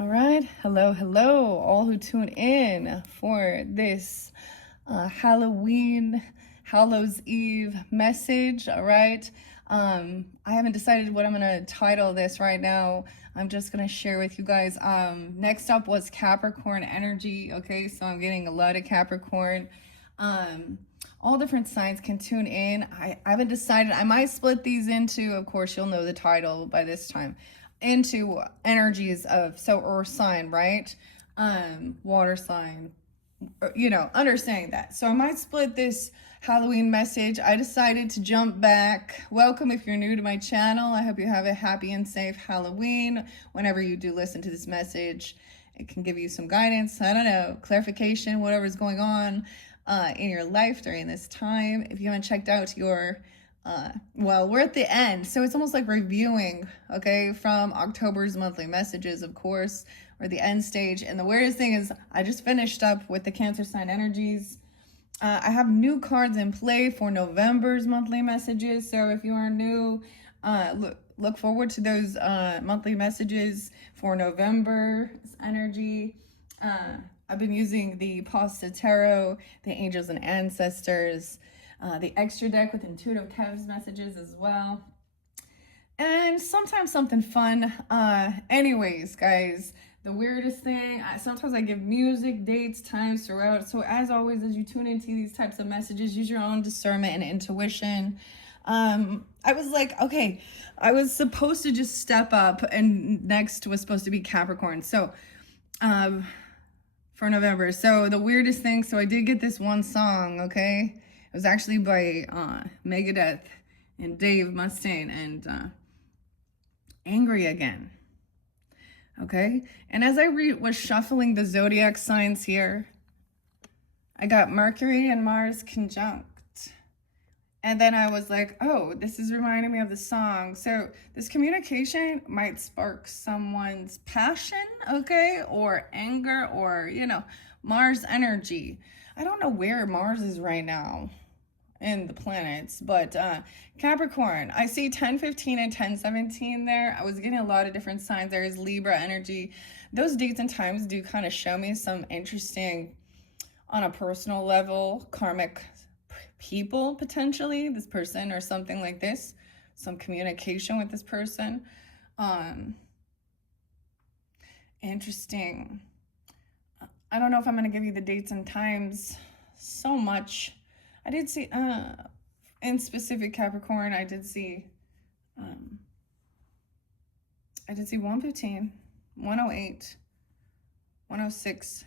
All right. Hello, hello, all who tune in for this Halloween, Hallows Eve message. All right. I haven't decided what I'm going to title this right now. I'm just going to share with you guys. Next up was Capricorn energy. Okay. So I'm getting a lot of Capricorn. All different signs can tune in. I haven't decided. I might split these into, of course, you'll know the title by this time, into energies of, so earth sign, right? Water sign, understanding that. So I might split this Halloween message. I decided to jump back. Welcome if you're new to my channel. I hope you have a happy and safe Halloween. Whenever you do listen to this message, it can give you some guidance, I don't know, clarification, whatever's going on in your life during this time. If you haven't checked out your well, we're at the end, so it's almost like reviewing, okay, from October's monthly messages, of course. We're at the end stage, and the weirdest thing is I just finished up with the Cancer sign energies. I have new cards in play for November's monthly messages, so if you are new, look forward to those monthly messages for November's energy. I've been using the Pasta Tarot, the Angels and Ancestors, the extra deck with intuitive Kev's messages as well, and sometimes something fun. Anyways, guys, the weirdest thing, sometimes I give music, dates, times throughout. So as always, as you tune into these types of messages, use your own discernment and intuition. I was like, okay, I was supposed to just step up, and next was supposed to be Capricorn. So for November. So the weirdest thing, so I did get this one song, okay? It was actually by Megadeth and Dave Mustaine, and Angry Again. Okay? And as I was shuffling the zodiac signs here, I got Mercury and Mars conjunct. And then I was like, oh, this is reminding me of the song. So this communication might spark someone's passion, okay? Or anger, or, Mars energy. I don't know where Mars is right now in the planets, but Capricorn, I see 10-15 and 10-17 there. I was getting a lot of different signs. There is Libra energy. Those dates and times do kind of show me some interesting, on a personal level, karmic people, potentially, this person or something like this, some communication with this person. Interesting. I don't know if I'm going to give you the dates and times so much. I did see, in specific Capricorn, I did see 115, 108, 106.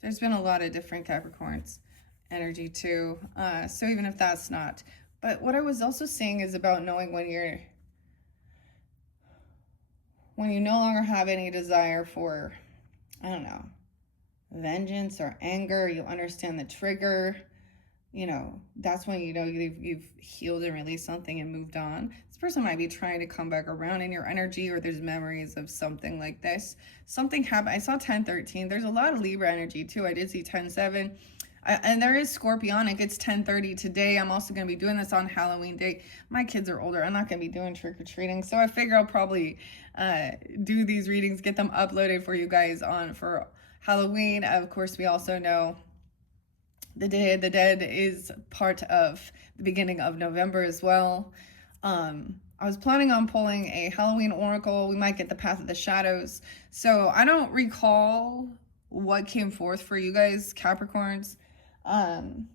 There's been a lot of different Capricorns energy too. So even if that's not, but what I was also seeing is about knowing when you no longer have any desire for, I don't know, vengeance or anger. You understand the trigger, that's when you've healed and released something and moved on. This person might be trying to come back around in your energy, or there's memories of something like this. Something happened. I saw 10-13. There's a lot of Libra energy too. I did see 10-7. And there is Scorpionic. It's 10:30 today. I'm also going to be doing this on Halloween day. My kids are older. I'm not going to be doing trick-or-treating, so I figure I'll probably do these readings, get them uploaded for you guys for Halloween. Of course, we also know the Day of the Dead is part of the beginning of November as well. I was planning on pulling a Halloween oracle. We might get the Path of the Shadows. So I don't recall what came forth for you guys, Capricorns. I'm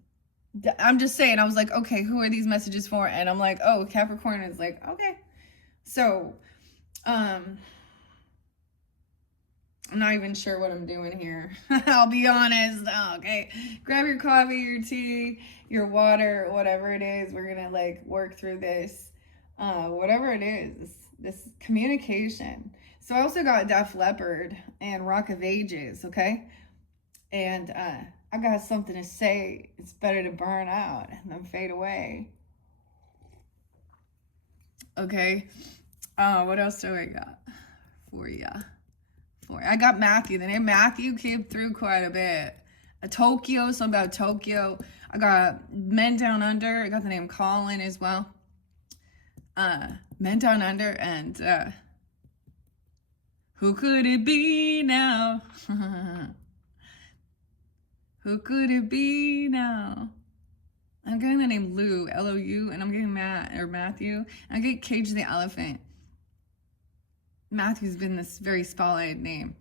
just saying, I was like, okay, who are these messages for? And I'm like, oh, Capricorn is like, okay. So, I'm not even sure what I'm doing here. I'll be honest. Okay. Grab your coffee, your tea, your water, whatever it is. We're going to work through this. Whatever it is, this communication. So I also got Def Leppard and Rock of Ages. Okay. And, I got something to say. It's better to burn out than fade away. Okay. What else do I got for you? I got Matthew. The name Matthew came through quite a bit. Tokyo, something about Tokyo. I got Men Down Under. I got the name Colin as well. Men Down Under and Who could it be now? Who could it be now? I'm getting the name Lou, L-O-U, and I'm getting Matthew. I'm getting Cage the Elephant. Matthew's been this very spotlighted name.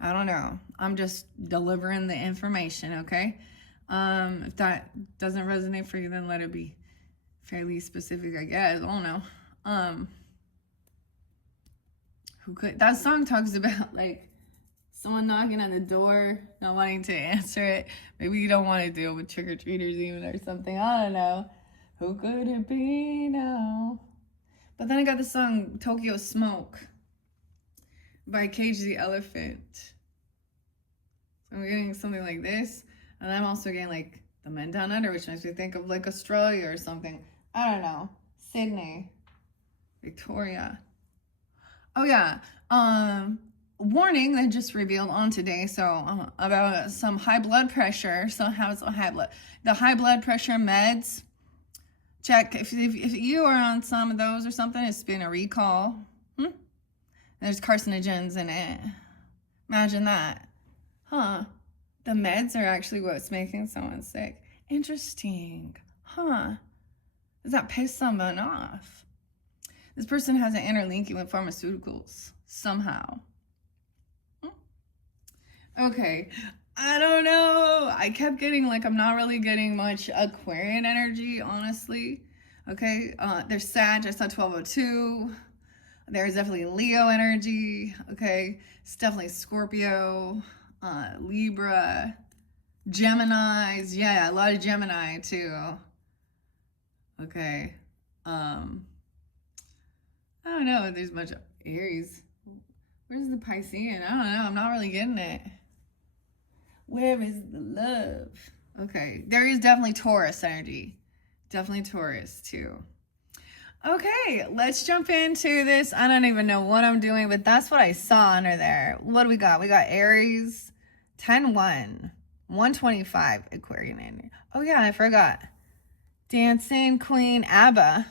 I don't know. I'm just delivering the information, okay? If that doesn't resonate for you, then let it be fairly specific, I guess. I don't know. That song talks about, like, someone knocking on the door, not wanting to answer it. Maybe you don't want to deal with trick-or-treaters even or something. I don't know. Who could it be now? But then I got the song Tokyo Smoke by Cage the Elephant. So I'm getting something like this. And I'm also getting like the Men Down Under, which makes me think of like Australia or something. I don't know. Sydney. Victoria. Oh yeah. Warning that just revealed on today. So about some high blood pressure. So how's the high blood pressure meds? Check if you are on some of those or something. It's been a recall. There's carcinogens in it. Imagine that. Huh. The meds are actually what's making someone sick. Interesting. Huh. Does that piss someone off? This person has an interlinking with pharmaceuticals. Somehow. Okay. I don't know. I kept getting like, I'm not really getting much Aquarian energy, honestly. Okay. There's Sag. I saw 1202. There's definitely Leo energy, okay? It's definitely Scorpio, Libra, Geminis. Yeah, a lot of Gemini too. Okay. I don't know if there's much Aries. Where's the Piscean? I don't know. I'm not really getting it. Where is the love? Okay. There is definitely Taurus energy. Definitely Taurus too. Okay, let's jump into this. I don't even know what I'm doing, but that's what I saw under there. What do we got? We got Aries, 10-1, 125, Aquarian energy. Oh yeah, I forgot. Dancing Queen ABBA.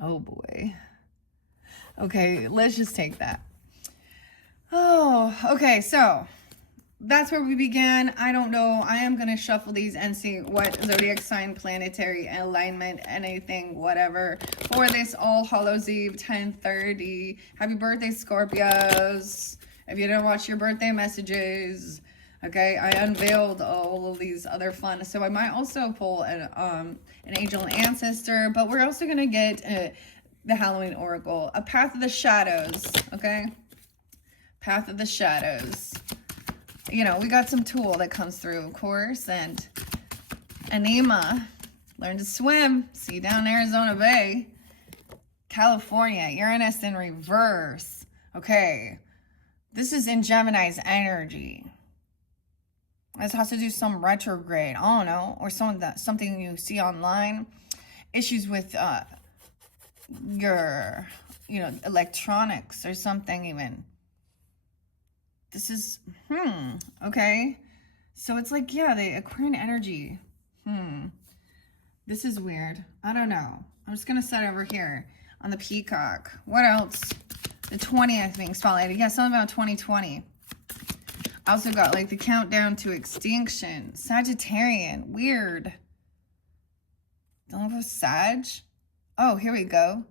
Oh boy. Okay, let's just take that. Oh, okay, so that's where we began. I don't know. I am going to shuffle these and see what zodiac sign, planetary alignment, anything, whatever, for this All Hallows Eve, 10:30. Happy birthday, Scorpios. If you didn't watch your birthday messages, okay, I unveiled all of these other fun. So I might also pull an angel and ancestor, but we're also going to get the Halloween Oracle, a Path of the Shadows, okay? Path of the Shadows. You know, we got some tool that comes through, of course, and Anima, learn to swim, see you down in Arizona Bay, California, Uranus in reverse. Okay, this is in Gemini's energy. This has to do some retrograde, I don't know, or something you see online, issues with your, electronics or something even. This is, okay. So it's like, yeah, the Aquarian energy. This is weird. I don't know. I'm just going to set over here on the peacock. What else? The 20th being spotlighted. Yeah, something about 2020. I also got like the countdown to extinction. Sagittarian. Weird. Don't know if it's Sag. Oh, here we go.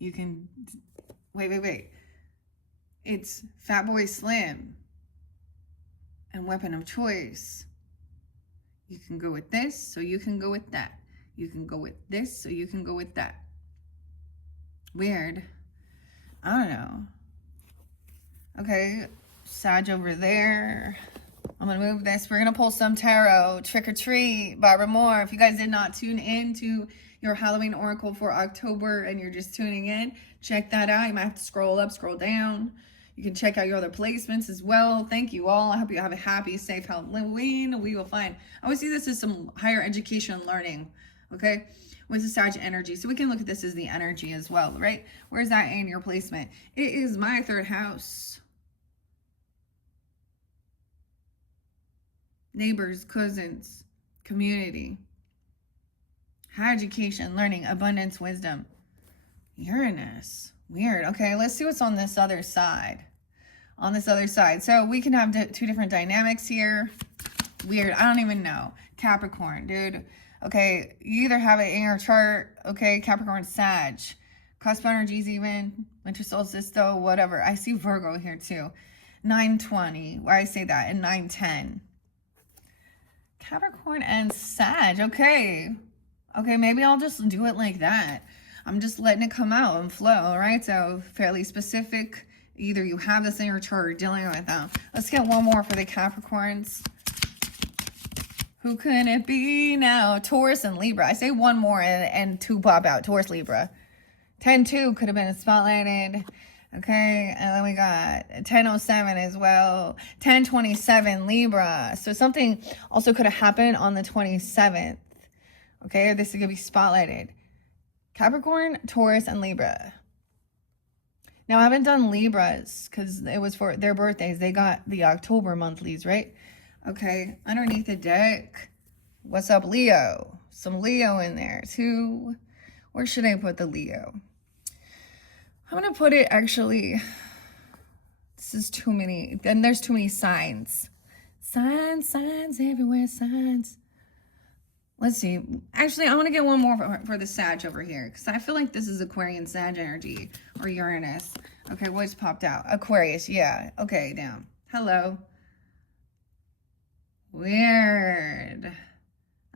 You can, wait. It's Fatboy Slim and Weapon of Choice. You can go with this, so you can go with that. You can go with this, so you can go with that. Weird. I don't know. Okay, Sag over there. I'm going to move this. We're going to pull some tarot. Trick or Treat, Barbara Moore. If you guys did not tune in to your Halloween Oracle for October and you're just tuning in, check that out. You might have to scroll up, scroll down. You can check out your other placements as well. Thank you all. I hope you have a happy, safe Halloween. We will find. I always see this as some higher education and learning, okay, with the Sag energy. So we can look at this as the energy as well, right? Where's that in your placement? It is my third house. Neighbors, cousins, community. higher education, learning, abundance, wisdom. Uranus. Weird. Okay, let's see what's on this other side. On this other side. So we can have two different dynamics here. Weird. I don't even know. Capricorn, dude. Okay, you either have it in your chart, okay, Capricorn, Sag. Cusp energies even, winter solstice though, whatever. I see Virgo here too. 920, why I say that, and 910. Capricorn and Sag, okay. Okay, maybe I'll just do it like that. I'm just letting it come out and flow, all right? So fairly specific. Either you have this in your chart or dealing with them. Let's get one more for the Capricorns. Who could it be now? Taurus and Libra. I say one more and two pop out. Taurus, Libra. 10-2 could have been spotlighted. Okay, and then we got 10-07 as well. 10-27 Libra. So something also could have happened on the 27th. Okay, this is going to be spotlighted. Capricorn, Taurus, and Libra. Now, I haven't done Libras because it was for their birthdays. They got the October monthlies, right? Okay, underneath the deck, what's up, Leo? Some Leo in there, too. Where should I put the Leo? I'm going to put it, actually, this is too many. Then there's too many signs. Signs everywhere, signs. Let's see. Actually, I want to get one more for the Sag over here because I feel like this is Aquarian Sag energy or Uranus. Okay, what's popped out? Aquarius, yeah. Okay, down. Hello. Weird.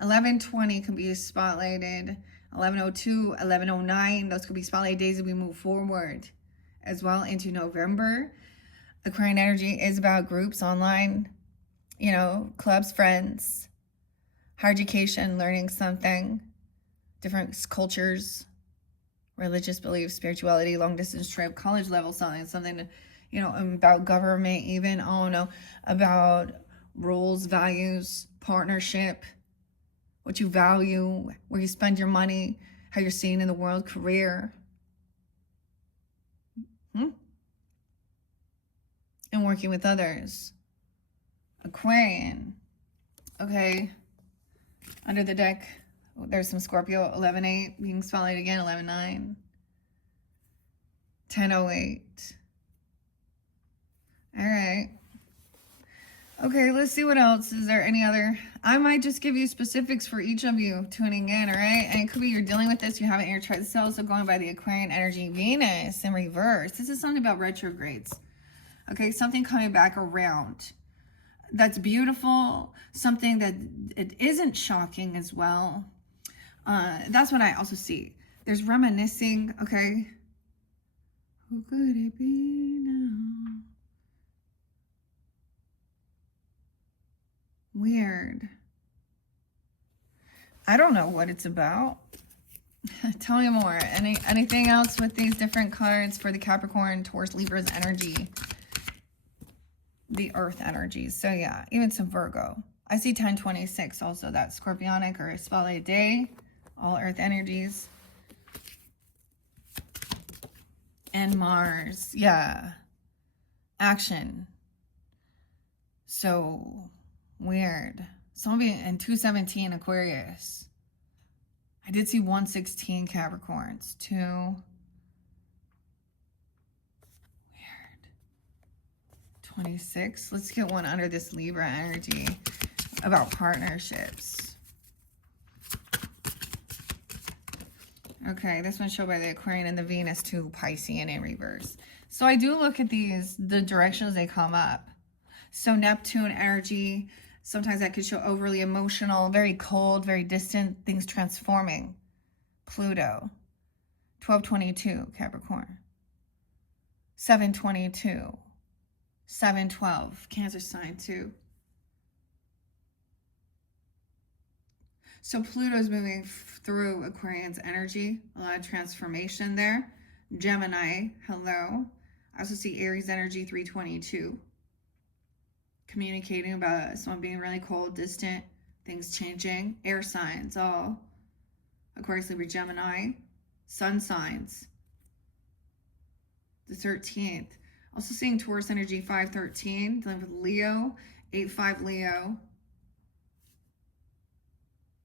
11:20 can be spotlighted. 11:02, 11:09. Those could be spotlight days as we move forward as well into November. Aquarian energy is about groups online, you know, clubs, friends. Higher education, learning something, different cultures, religious beliefs, spirituality, long distance trip, college level something, you know, about government even, I don't know, about rules, values, partnership, what you value, where you spend your money, how you're seen in the world, career. And working with others. Aquarian. Okay. Under the deck, there's some Scorpio, 11-8, being spotlighted again, 11-9, 10-08. All right. Okay, let's see what else. Is there any other? I might just give you specifics for each of you tuning in, all right? And it could be you're dealing with this, you have it in your chart. This is also going by the Aquarian energy, Venus in reverse. This is something about retrogrades. Okay, something coming back around. That's beautiful, something that it isn't shocking as well. That's what I also see. There's reminiscing, okay? Who could it be now? Weird. I don't know what it's about. Tell me more. Anything else with these different cards for the Capricorn, Taurus, Libra's energy? The earth energies. So yeah, even some Virgo. I see 10-26 also, that Scorpionic or spotlight day, all earth energies. And Mars, yeah. Action. So weird. Somebody in 217 Aquarius. I did see 116 Capricorns, 2. 26. Let's get one under this Libra energy about partnerships. Okay, this one's shown by the Aquarian and the Venus to Piscean in reverse. So I do look at these, the directions they come up. So Neptune energy, sometimes that could show overly emotional, very cold, very distant, things transforming. Pluto, 1222 Capricorn, 722. 7-12, Cancer sign too. So Pluto's moving through Aquarian's energy, a lot of transformation there. Gemini, hello. I also see Aries energy, 322. Communicating about someone being really cold, distant, things changing. Air signs, all. Aquarius, Libra, Gemini. Sun signs. The 13th. Also seeing Taurus energy 5-13, dealing with Leo, 8-5 Leo,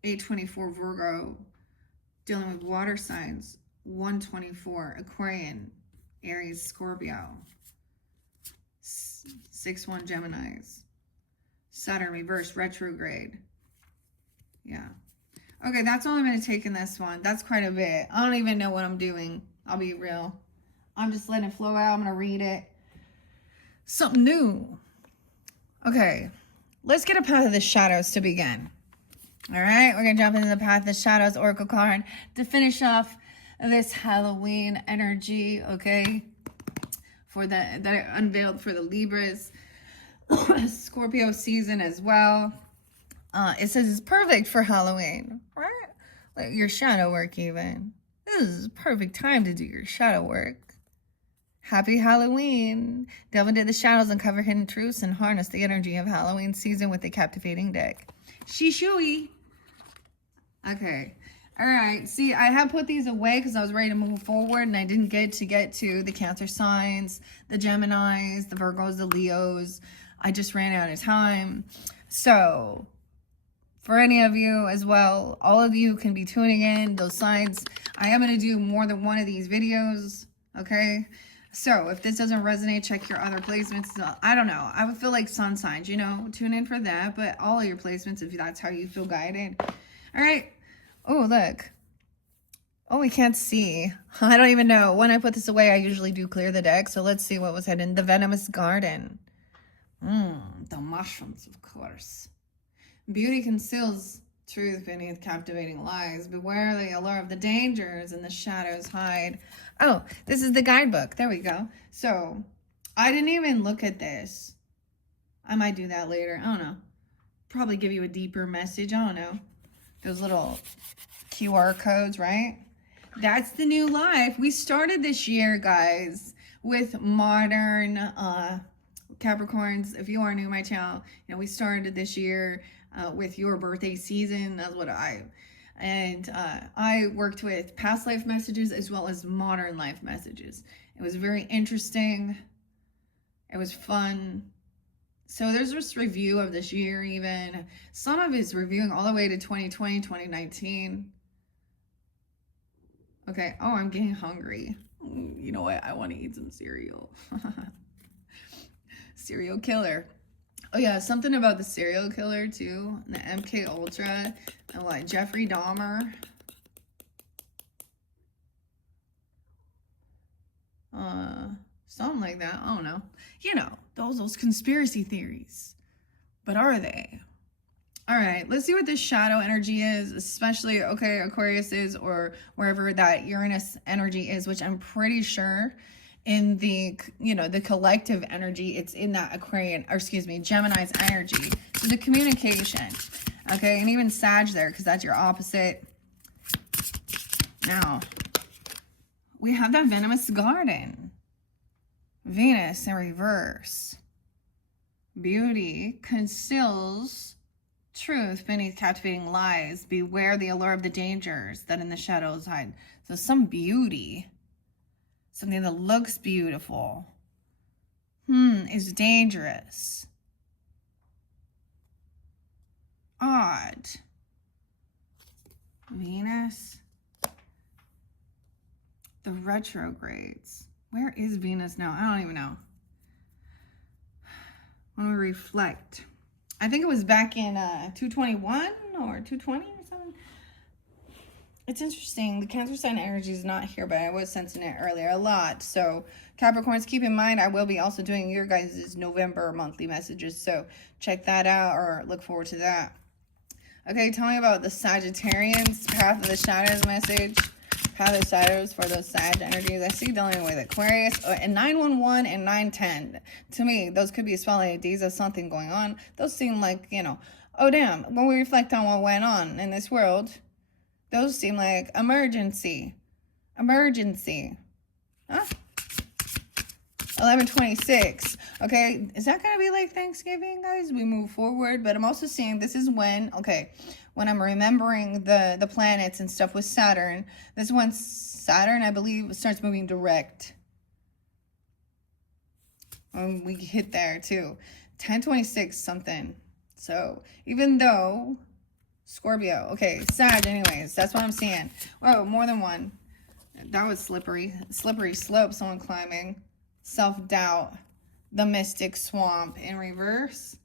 8-24 Virgo, dealing with water signs, 124, Aquarian, Aries, Scorpio, 6-1 Geminis, Saturn reverse retrograde. Yeah. Okay, that's all I'm going to take in this one. That's quite a bit. I don't even know what I'm doing. I'll be real. I'm just letting it flow out. I'm going to read it. Something new. Okay, let's get a Path of the Shadows to begin. All right, we're going to jump into the Path of the Shadows Oracle card to finish off this Halloween energy, okay? For that I unveiled for the Libras. Scorpio season as well. It says it's perfect for Halloween, right? Like your shadow work even. This is a perfect time to do your shadow work. Happy Halloween. Delve into the shadows, uncover hidden truths, and harness the energy of Halloween season with a captivating deck. Shishui. Okay. All right. See, I have put these away because I was ready to move forward, and I didn't get to the Cancer signs, the Geminis, the Virgos, the Leos. I just ran out of time. So, for any of you as well, all of you can be tuning in, those signs. I am going to do more than one of these videos, okay? So, if this doesn't resonate, check your other placements. I don't know. I would feel like sun signs, you know, tune in for that. But all of your placements, if that's how you feel guided. All right. Oh, look. Oh, we can't see. I don't even know. When I put this away, I usually do clear the deck. So, let's see what was hidden. The Venomous Garden. The mushrooms, of course. Beauty conceals truth beneath captivating lies. Beware the allure of the dangers and the shadows hide. Oh, this is the guidebook. There we go. So, I didn't even look at this. I might do that later. I don't know. Probably give you a deeper message. I don't know. Those little QR codes, right? That's the new life. We started this year, guys, with modern Capricorns. If you are new to my channel, you know, we started this year with your birthday season. That's what I worked with past life messages as well as modern life messages. It was very interesting. It was fun. So there's this review of this year even. Some of it's reviewing all the way to 2020, 2019. Okay. Oh, I'm getting hungry. You know what? I want to eat some cereal. Serial killer. Oh yeah, something about the serial killer too. The MK Ultra and what, Jeffrey Dahmer. Something like that. I don't know. You know, those conspiracy theories. But are they? All right, let's see what this shadow energy is, especially, okay, Aquarius is, or wherever that Uranus energy is, which I'm pretty sure in the, you know, the collective energy, it's in that Aquarian, or excuse me, Gemini's energy. So the communication, okay, and even Sag there, because that's your opposite. Now, we have that Venomous Garden. Venus in reverse. Beauty conceals truth beneath captivating lies. Beware the allure of the dangers that in the shadows hide. So some beauty, something that looks beautiful, is dangerous. Odd. Venus. The retrogrades. Where is Venus now? I don't even know. When we reflect. I think it was back in 221 or 220 or something. It's interesting. The Cancer sign energy is not here, but I was sensing it earlier a lot. So Capricorns, keep in mind, I will be also doing your guys' November monthly messages. So check that out or look forward to that. Okay, tell me about the Sagittarians, Path of the Shadows message. Path of the Shadows for those Sag energies. I see dealing with Aquarius and 911 and 910. To me, those could be spelling IDs of something going on. Those seem like, you know, oh damn, when we reflect on what went on in this world, those seem like emergency. Emergency. Huh? 11/26. Okay, is that going to be like Thanksgiving, guys? We move forward, but I'm also seeing this is when, okay, when I'm remembering the planets and stuff with Saturn, this is when Saturn, I believe, starts moving direct. We hit there too. 10/26 something. So even though Scorpio. Okay, Sag anyways. That's what I'm seeing. Oh, more than one. That was slippery. Slippery slope, someone climbing. Self-doubt. The mystic swamp in reverse.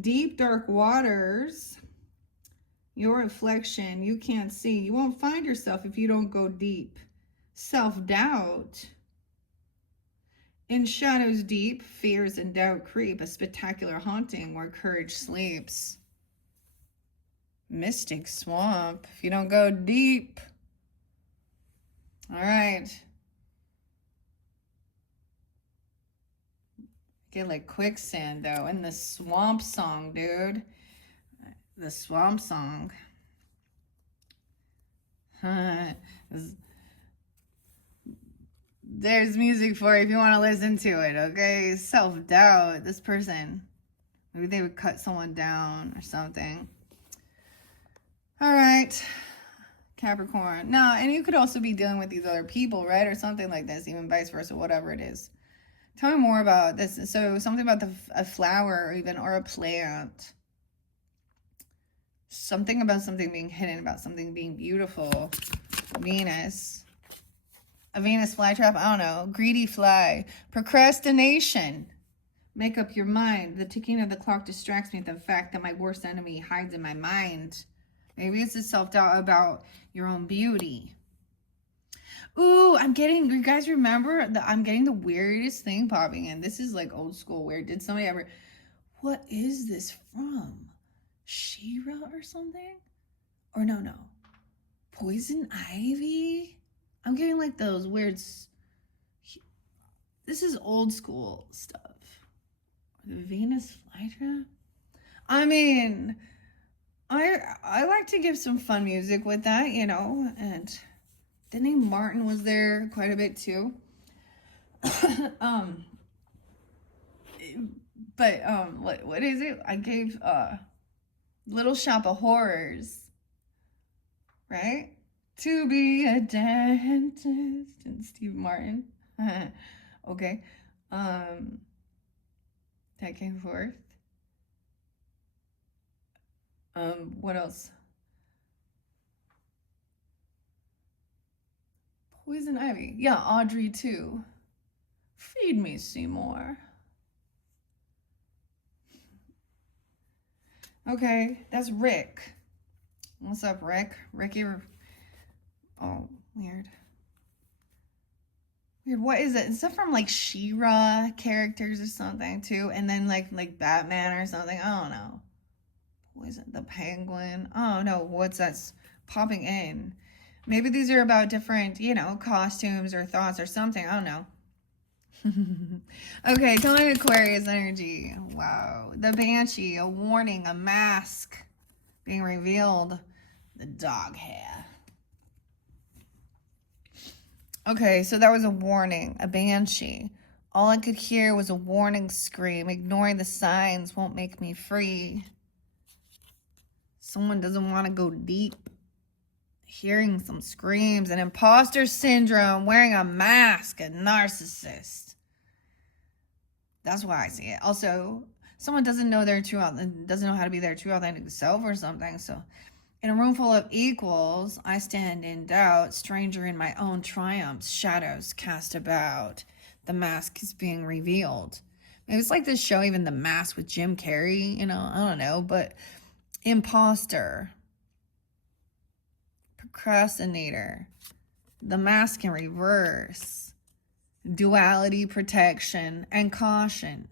Deep dark waters. Your reflection. You can't see. You won't find yourself if you don't go deep. Self-doubt. In shadows deep, fears and doubt creep. A spectacular haunting where courage sleeps. Mystic swamp. If you don't go deep. All right. Get like quicksand though. In the swamp song, dude. The swamp song. There's music for you if you want to listen to it, okay? Self-doubt. This person. Maybe they would cut someone down or something. All right. Capricorn. No, and you could also be dealing with these other people, right? Or something like this, even vice versa, whatever it is. Tell me more about this. So something about a flower or even, or a plant. Something about something being hidden, about something being beautiful. Venus. A Venus flytrap? I don't know. Greedy fly. Procrastination. Make up your mind. The ticking of the clock distracts me with the fact that my worst enemy hides in my mind. Maybe it's a self-doubt about your own beauty. Ooh, you guys remember I'm getting the weirdest thing popping in. This is like old school weird. Did somebody ever, what is this from? She-Ra or something? Or no. Poison ivy? I'm getting like those weird, this is old school stuff. The Venus flytrap? I mean, I like to give some fun music with that, you know, and the name Martin was there quite a bit too. What is it? I gave Little Shop of Horrors, right? To be a dentist and Steve Martin. Okay. That came forth. What else? Poison ivy. Yeah, Audrey too. Feed me, Seymour. Okay, that's Rick. What's up, Rick? Ricky. Oh, weird. Weird. What is it? Is that from like She-Ra characters or something too? And then like Batman or something? I don't know. What is it? The Penguin? Oh no, what's that's popping in? Maybe these are about different, you know, costumes or thoughts or something. I don't know. Okay, tell me Aquarius energy. Wow. The Banshee, a warning, a mask being revealed. The dog hair. Okay, so that was a warning, a Banshee. All I could hear was a warning scream. Ignoring the signs won't make me free. Someone doesn't want to go deep. Hearing some screams, an imposter syndrome, wearing a mask, a narcissist. That's why I see it. Also, someone doesn't know doesn't know how to be their true authentic self or something. So, in a room full of equals, I stand in doubt, stranger in my own triumphs, shadows cast about. The mask is being revealed. Maybe it's like this show, even The Mask with Jim Carrey, you know, I don't know, but imposter. Procrastinator. The mask in reverse. Duality, protection, and caution.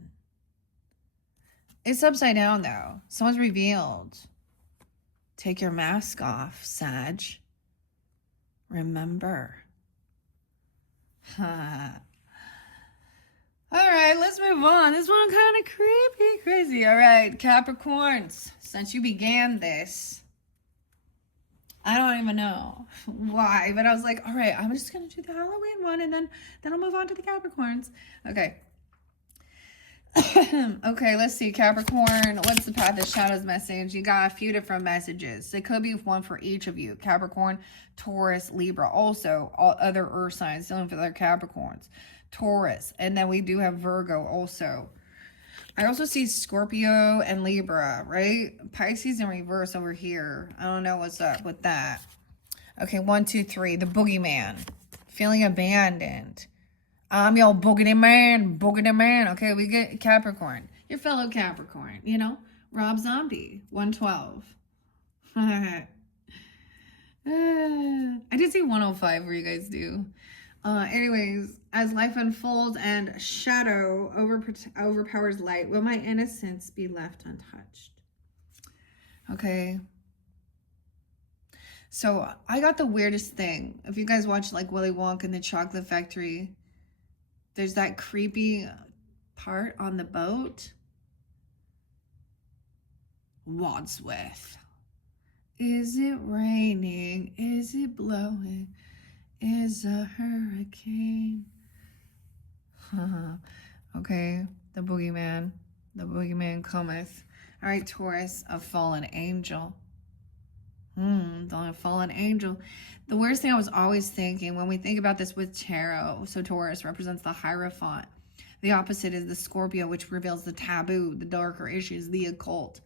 It's upside down though. Someone's revealed. Take your mask off, Sag. Remember. All right, let's move on. This one kind of creepy, crazy. All right, Capricorns, since you began this, I don't even know why, but I was like, all right, I'm just going to do the Halloween one, and then I'll move on to the Capricorns. Okay. Okay, let's see. Capricorn, what's the Path of Shadows message? You got a few different messages. It could be one for each of you. Capricorn, Taurus, Libra. Also, all other earth signs dealing with their Capricorns. Taurus. And then we do have Virgo also. I also see Scorpio and Libra, right? Pisces in reverse over here. I don't know what's up with that. Okay, 1, 2, 3. The boogeyman. Feeling abandoned. I'm your boogeyman man, boogeyman man. Okay, we get Capricorn. Your fellow Capricorn, you know? Rob Zombie, 112. I did say 105 where you guys do. Anyways, as life unfolds and shadow overpowers light, will my innocence be left untouched? Okay. So I got the weirdest thing. If you guys watch like Willy Wonka and the Chocolate Factory, there's that creepy part on the boat. Wadsworth. Is it raining? Is it blowing? Is a hurricane? Okay, the boogeyman. The boogeyman cometh. All right, Taurus, a fallen angel. The fallen angel. The weirdest thing I was always thinking when we think about this with tarot, so Taurus represents the Hierophant. The opposite is the Scorpio, which reveals the taboo, the darker issues, the occult.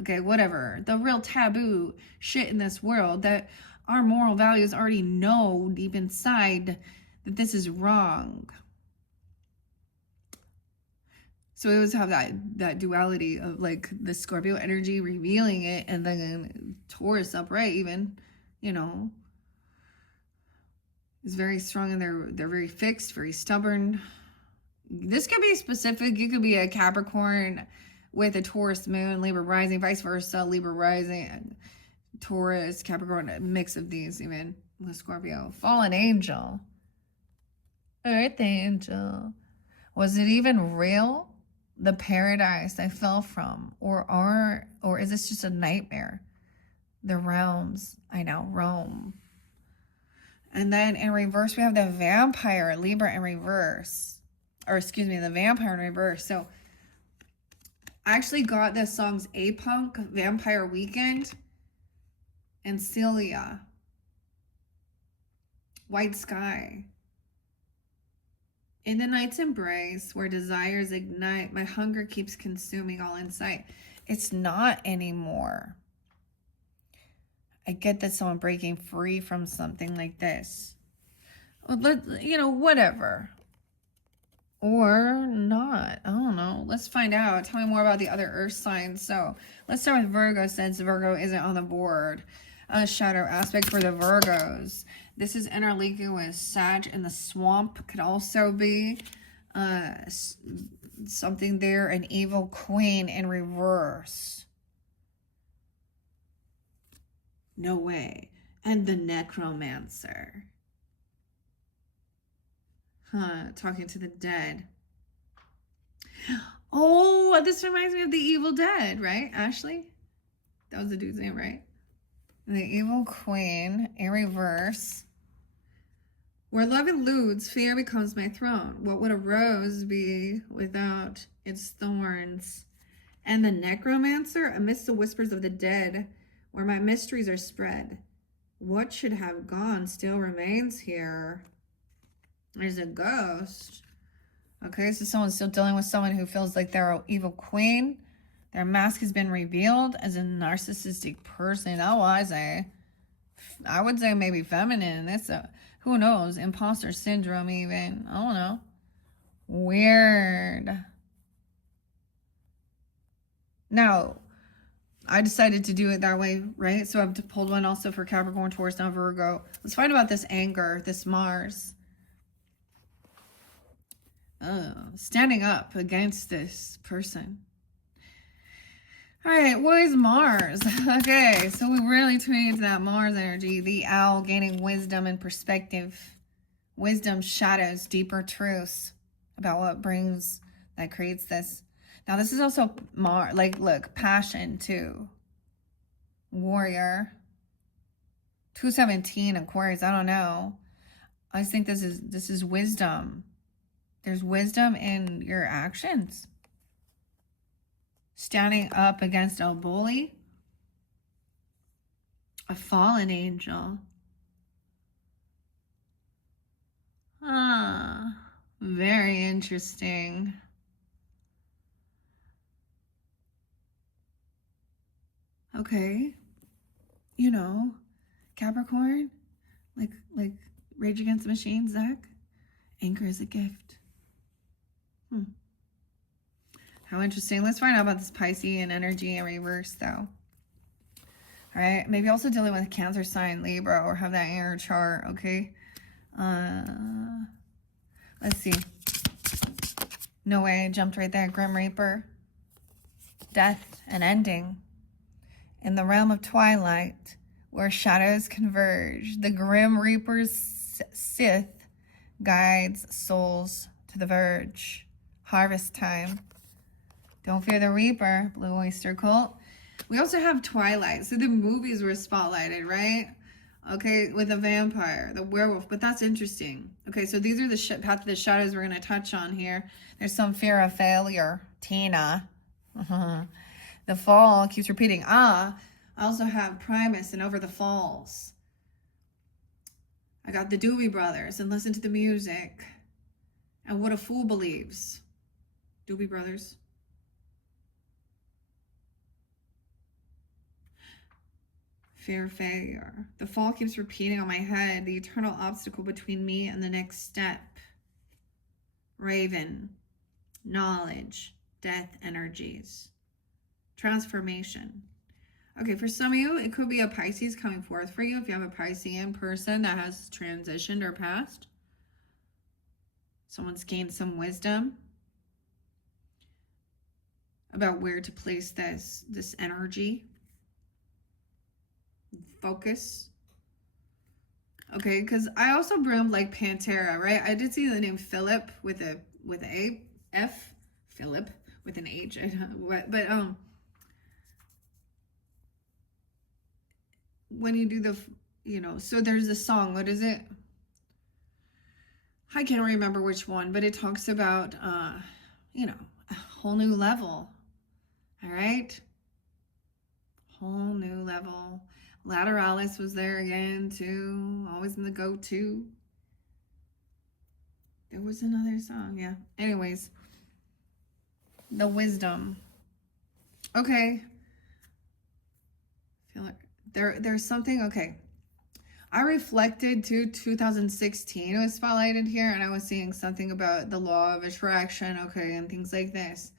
Okay, whatever. The real taboo shit in this world that our moral values already know deep inside that this is wrong. So we always have that duality of like the Scorpio energy revealing it, and then Taurus upright even, you know, is very strong, and they're very fixed, very stubborn. This could be specific. You could be a Capricorn with a Taurus moon, Libra rising, vice versa, Libra rising, Taurus, Capricorn, a mix of these even with Scorpio. Fallen angel. Earth angel. Was it even real? The paradise I fell from? Or is this just a nightmare? The realms. I know, Rome. And then in reverse, we have the vampire, Libra in reverse. Or excuse me, the vampire in reverse. So I actually got this song's A-Punk, Vampire Weekend, and Celia, White Sky. In the night's embrace, where desires ignite, my hunger keeps consuming all in sight. It's not anymore. I get that someone breaking free from something like this. You know, whatever. Or not. I don't know. Let's find out. Tell me more about the other earth signs. So let's start with Virgo, since Virgo isn't on the board. Shadow aspect for the Virgos. This is interlinking with Sag in the swamp. Could also be something there. An evil queen in reverse. No way. And the necromancer. Talking to the dead. Oh, this reminds me of the Evil Dead, right, Ashley? That was the dude's name, right? The evil queen in reverse. Where love eludes, fear becomes my throne. What would a rose be without its thorns? And the necromancer, amidst the whispers of the dead, where my mysteries are spread. What should have gone still remains here. There's a ghost. Okay, so someone's still dealing with someone who feels like they're an evil queen. Their mask has been revealed as a narcissistic person. Oh, I would say maybe feminine. That's who knows? Imposter syndrome even. I don't know. Weird. Now, I decided to do it that way, right? So I've pulled one also for Capricorn, Taurus, now Virgo. Let's find about this anger, this Mars. Standing up against this person. All right, what is Mars? Okay, so we really tune into that Mars energy. The owl gaining wisdom and perspective. Wisdom shadows deeper truths about what brings, that creates this. Now, this is also Mars, like, look, passion too. Warrior. 217 Aquarius, I don't know. I think this is wisdom. There's wisdom in your actions. Standing up against a bully. A fallen angel. Very interesting. Okay. You know, Capricorn, like Rage Against the Machine, Zach. Anger is a gift. How interesting. Let's find out about this Piscean energy in reverse, though. All right. Maybe also dealing with Cancer sign, Libra, or have that in your chart, okay? Let's see. No way. I jumped right there. Grim Reaper. Death and ending. In the realm of twilight, where shadows converge, the Grim Reaper's Sith guides souls to the verge. Harvest time. Don't fear the Reaper, Blue Oyster Cult. We also have Twilight. So the movies were spotlighted, right? Okay, with the vampire, the werewolf. But that's interesting. Okay, so these are the path of the shadows we're going to touch on here. There's some fear of failure. Tina. The fall keeps repeating. I also have Primus and Over the Falls. I got the Doobie Brothers and Listen to the Music. And What a Fool Believes. Doobie Brothers. Fear of failure. The fall keeps repeating on my head. The eternal obstacle between me and the next step. Raven. Knowledge. Death energies. Transformation. Okay, for some of you, it could be a Pisces coming forth for you if you have a Piscean person that has transitioned or passed. Someone's gained some wisdom about where to place this energy. Focus. Okay, because I also brimmed like Pantera, right? I did see the name Philip with a F. Philip with an H. I don't know what, but when you do the, so there's a song. What is it? I can't remember which one, but it talks about, a whole new level. All right. Whole new level. Lateralis was there again, too. Always in the go-to. There was another song, yeah. Anyways. The wisdom. Okay. Feel like there's something, okay. I reflected to 2016. It was spotlighted here, and I was seeing something about the law of attraction, okay, and things like this.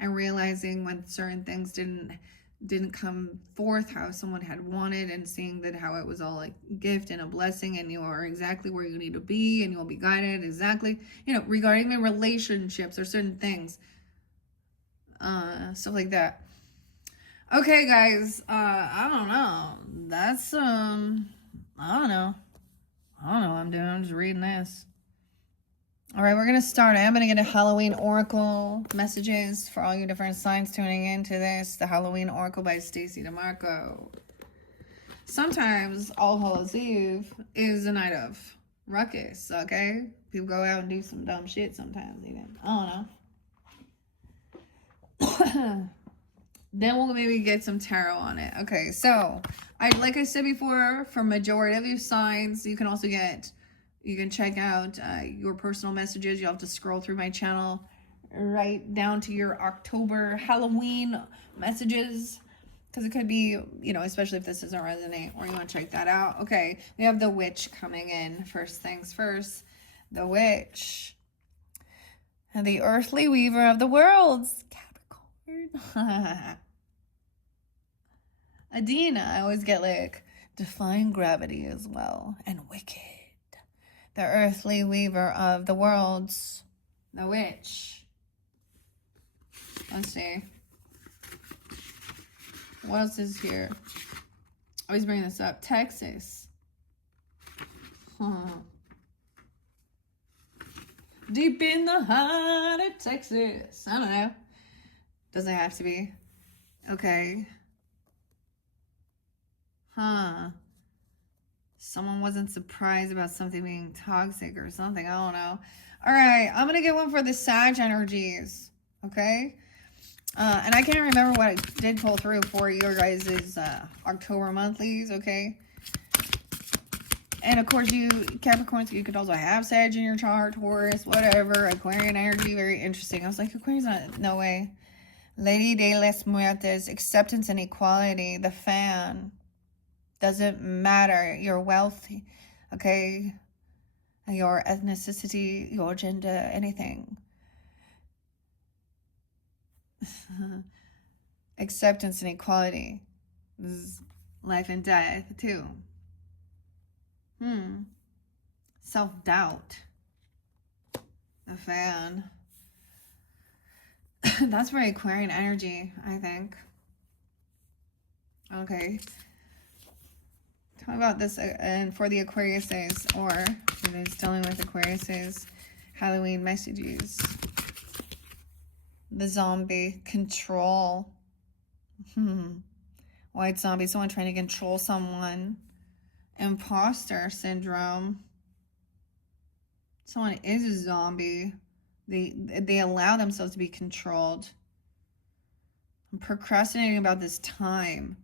And realizing when certain things didn't come forth how someone had wanted, and seeing that how it was all like gift and a blessing, and you are exactly where you need to be, and you will be guided exactly, regarding the relationships or certain things, stuff like that. Okay, guys, I don't know. That's I don't know what I'm doing. I'm just reading this. All right, we're going to start. I am going to get a Halloween Oracle messages for all you different signs tuning into this. The Halloween Oracle by Stacey DeMarco. Sometimes All Hallows Eve is a night of ruckus, okay? People go out and do some dumb shit sometimes even. I don't know. Then we'll maybe get some tarot on it. Okay, so like I said before, for majority of your signs, you can also you can check out your personal messages. You'll have to scroll through my channel right down to your October Halloween messages, because it could be, especially if this doesn't resonate or you want to check that out. Okay, we have the Witch coming in. First things first, the Witch. And the earthly weaver of the worlds, Capricorn. Adina, I always get like defying gravity as well, and wicked. The earthly weaver of the worlds, the Witch. Let's see. What else is here? I always bring this up. Texas. Deep in the heart of Texas. I don't know. Doesn't have to be. Okay. Someone wasn't surprised about something being toxic or something. I don't know. All right. I'm going to get one for the Sag energies. Okay. And I can't remember what I did pull through for your guys' October monthlies. Okay. And of course, you Capricorns, you could also have Sag in your chart, Taurus, whatever. Aquarian energy, very interesting. I was like, Aquarian's not, no way. Lady de las Muertes, acceptance and equality, the fan. Doesn't matter your wealth, okay, your ethnicity, your gender, anything. Acceptance and equality. This is life and death too. Self-doubt. The fan. That's very Aquarian energy, I think. Okay. Talk about this and for the Aquariuses, or who is dealing with Aquariuses, Halloween messages. The zombie. Control. White zombie. Someone trying to control someone. Imposter syndrome. Someone is a zombie. They allow themselves to be controlled. I'm procrastinating about this time.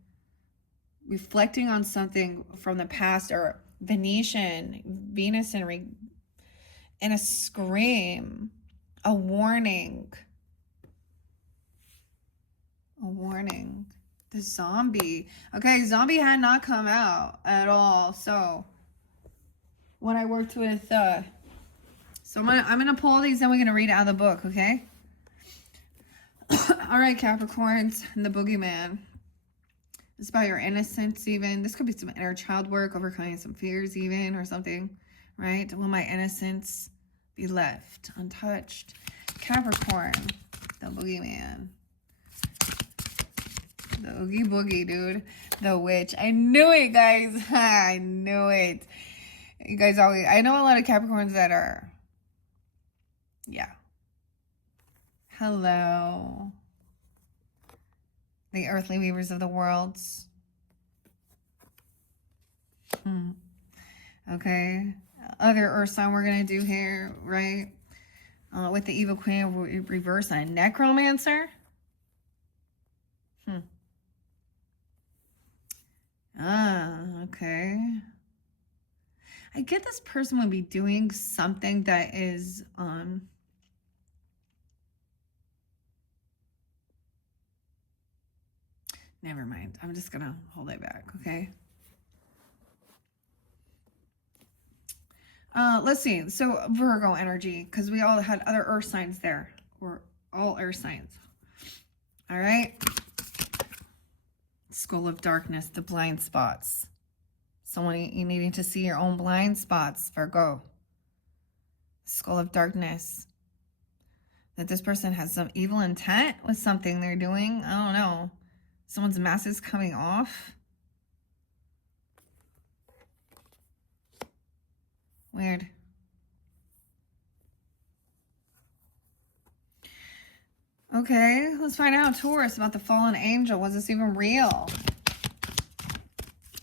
Reflecting on something from the past, or Venetian, Venus and a scream. A warning. A warning. The zombie. Okay, zombie had not come out at all. So when I worked with so I'm gonna pull these and we're gonna read out of the book, okay? All right, Capricorns, and the boogeyman. It's about your innocence even. This could be some inner child work, overcoming some fears even, or something, right? Will my innocence be left untouched? Capricorn, the boogeyman. The oogie boogie, dude. The witch. I knew it, guys. I knew it. You guys always... I know a lot of Capricorns that are... Yeah. Hello. The earthly weavers of the worlds. Okay. Other earth sign we're going to do here, right? With the evil queen reverse and a necromancer. Okay. I get this person would be doing something that is, never mind. I'm just going to hold it back, okay? Let's see. So Virgo energy, because we all had other earth signs there. We're all earth signs. All right. Skull of darkness, the blind spots. Someone you needing to see your own blind spots, Virgo. Skull of darkness. That this person has some evil intent with something they're doing. I don't know. Someone's mask is coming off. Weird. Okay, let's find out, Taurus, about the fallen angel. Was this even real?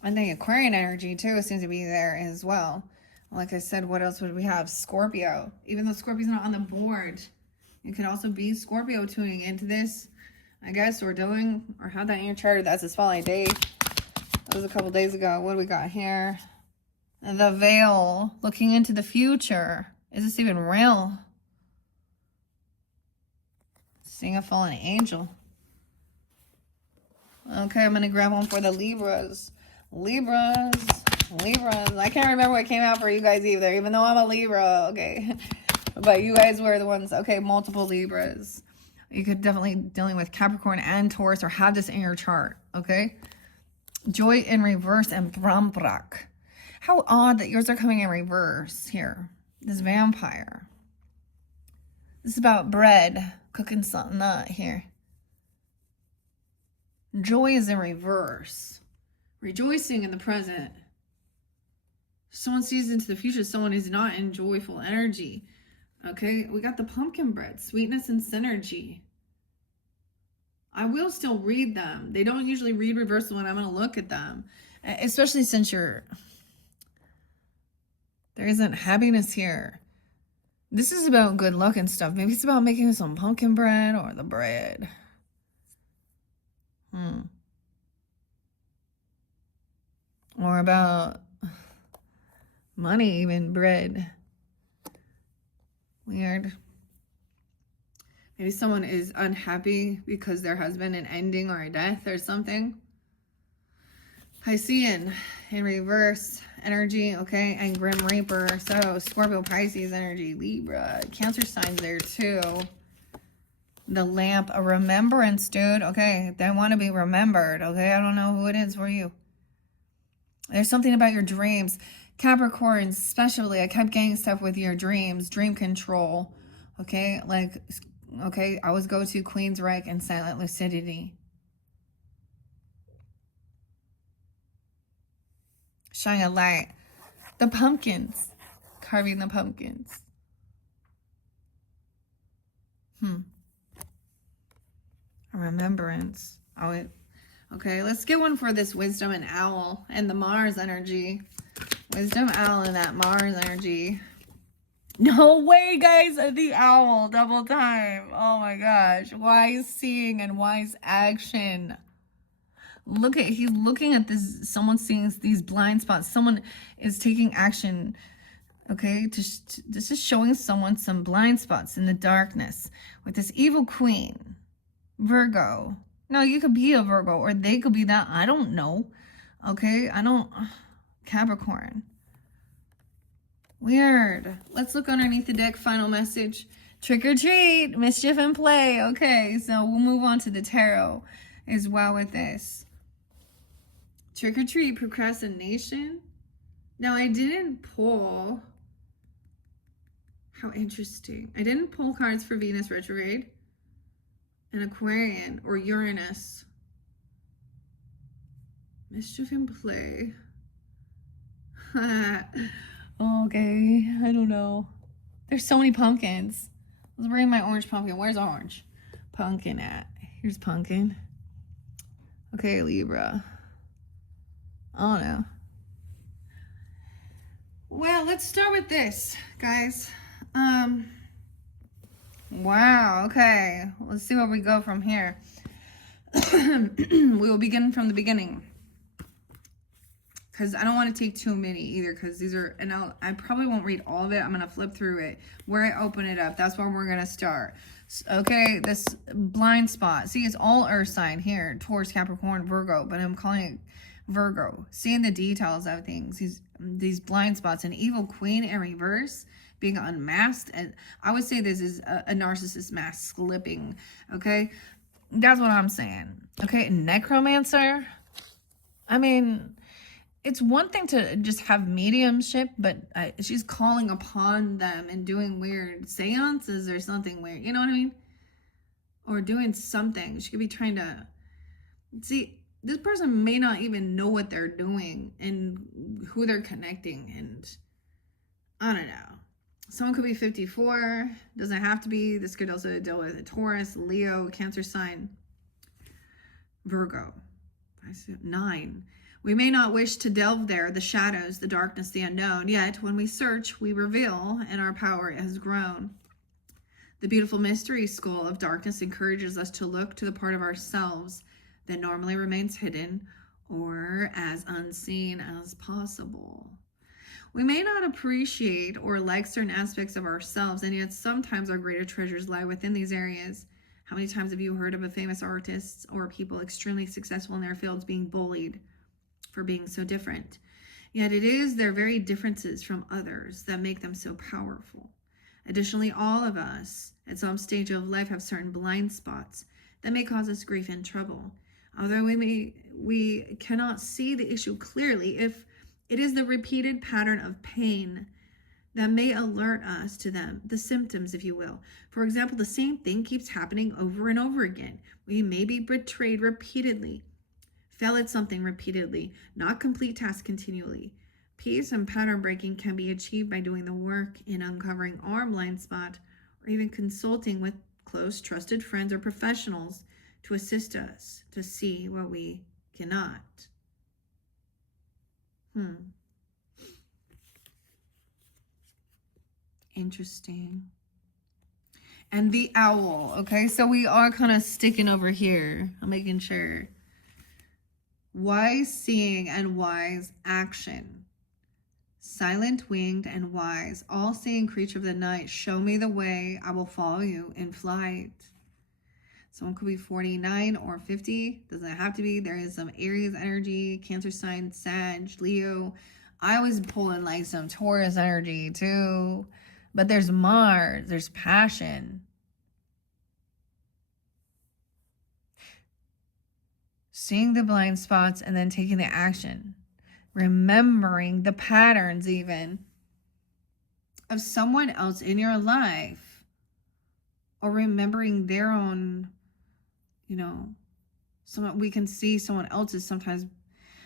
I think Aquarian energy, too, seems to be there as well. Like I said, what else would we have? Scorpio. Even though Scorpio's not on the board, it could also be Scorpio tuning into this, I guess, or doing, or have that in your chart. That's a spotlight day. That was a couple days ago. What do we got here? The veil, looking into the future. Is this even real? Seeing a fallen angel. Okay, I'm going to grab one for the Libras. Libras. I can't remember what came out for you guys either, even though I'm a Libra. Okay. But you guys were the ones. Okay, multiple Libras. You could definitely dealing with Capricorn and Taurus, or have this in your chart. Okay. Joy in reverse and Brambrak. How odd that yours are coming in reverse here. This vampire. This is about bread. Cooking something up here. Joy is in reverse. Rejoicing in the present. Someone sees into the future. Someone is not in joyful energy. Okay, we got the pumpkin bread. Sweetness and synergy. I will still read them. They don't usually read reversal when I'm going to look at them. Especially since there isn't happiness here. This is about good luck and stuff. Maybe it's about making some pumpkin bread or the bread. Or about money, even bread. Weird. Maybe someone is unhappy because there has been an ending or a death or something. Piscean in reverse energy, okay, and Grim Reaper. So Scorpio, Pisces energy, Libra, Cancer signs there too. The lamp, a remembrance, dude. Okay, they want to be remembered. Okay, I don't know who it is for you. There's something about your dreams. Capricorn, especially, I kept getting stuff with your dreams, dream control. Okay, like, okay, I always go to Queen's Reich and Silent Lucidity. Shine a light. The pumpkins. Carving the pumpkins. A remembrance. Oh, it. Okay, let's get one for this wisdom and owl and the Mars energy. Wisdom owl and that Mars energy. No way, guys. The owl. Double time. Oh my gosh. Wise seeing and wise action. Look at, he's looking at this. Someone seeing these blind spots. Someone is taking action. Okay, this is showing someone some blind spots in the darkness with this evil queen. Virgo. No, you could be a Virgo or they could be that. I don't know. Okay, I don't. Capricorn. Weird. Let's look underneath the deck. Final message. Trick or treat. Mischief and play. Okay, so we'll move on to the tarot as well with this. Trick or treat. Procrastination. Now, I didn't pull. How interesting. I didn't pull cards for Venus retrograde, an Aquarian, or Uranus. Mischief and play. Okay, I don't know. There's so many pumpkins. Let's bring my orange pumpkin. Where's orange pumpkin at? Here's pumpkin. Okay, Libra. I don't know. Well, let's start with this, guys. Wow, okay. Let's see where we go from here. We will begin from the beginning. Because I don't want to take too many either, because these are, and I probably won't read all of it. I'm going to flip through it. Where I open it up, that's where we're going to start. Okay, this blind spot. See, it's all earth sign here. Taurus, Capricorn, Virgo, but I'm calling it Virgo. Seeing the details of things. These blind spots. An evil queen in reverse. Being unmasked. And I would say this is a narcissist mask slipping. Okay? That's what I'm saying. Okay, necromancer. I mean, it's one thing to just have mediumship, but she's calling upon them and doing weird seances or something weird. You know what I mean? Or doing something. She could be trying to... See, this person may not even know what they're doing and who they're connecting. And I don't know. Someone could be 54. Doesn't have to be. This could also deal with a Taurus, Leo, Cancer sign, Virgo. 9. We may not wish to delve there, the shadows, the darkness, the unknown. Yet, when we search, we reveal, and our power has grown. The beautiful mystery school of darkness encourages us to look to the part of ourselves that normally remains hidden or as unseen as possible. We may not appreciate or like certain aspects of ourselves, and yet sometimes our greater treasures lie within these areas. How many times have you heard of a famous artist or people extremely successful in their fields being bullied for being so different? Yet it is their very differences from others that make them so powerful. Additionally, all of us at some stage of life have certain blind spots that may cause us grief and trouble. Although we cannot see the issue clearly, if it is the repeated pattern of pain that may alert us to them, the symptoms, if you will. For example, the same thing keeps happening over and over again. We may be betrayed repeatedly, fail at something repeatedly, not complete tasks continually. Peace and pattern breaking can be achieved by doing the work in uncovering our blind spot, or even consulting with close, trusted friends or professionals to assist us to see what we cannot. Interesting. And the owl. Okay, so we are kind of sticking over here. I'm making sure. Wise seeing and wise action. silent, winged, and wise, all-seeing creature of the night, show me the way, I will follow you in flight. Someone could be 49 or 50, doesn't have to be. There is some Aries energy, Cancer sign, Sag, Leo. I was pulling like some Taurus energy too, but there's Mars, there's passion. Seeing the blind spots and then taking the action. Remembering the patterns even of someone else in your life, or remembering their own, someone we can see someone else's sometimes.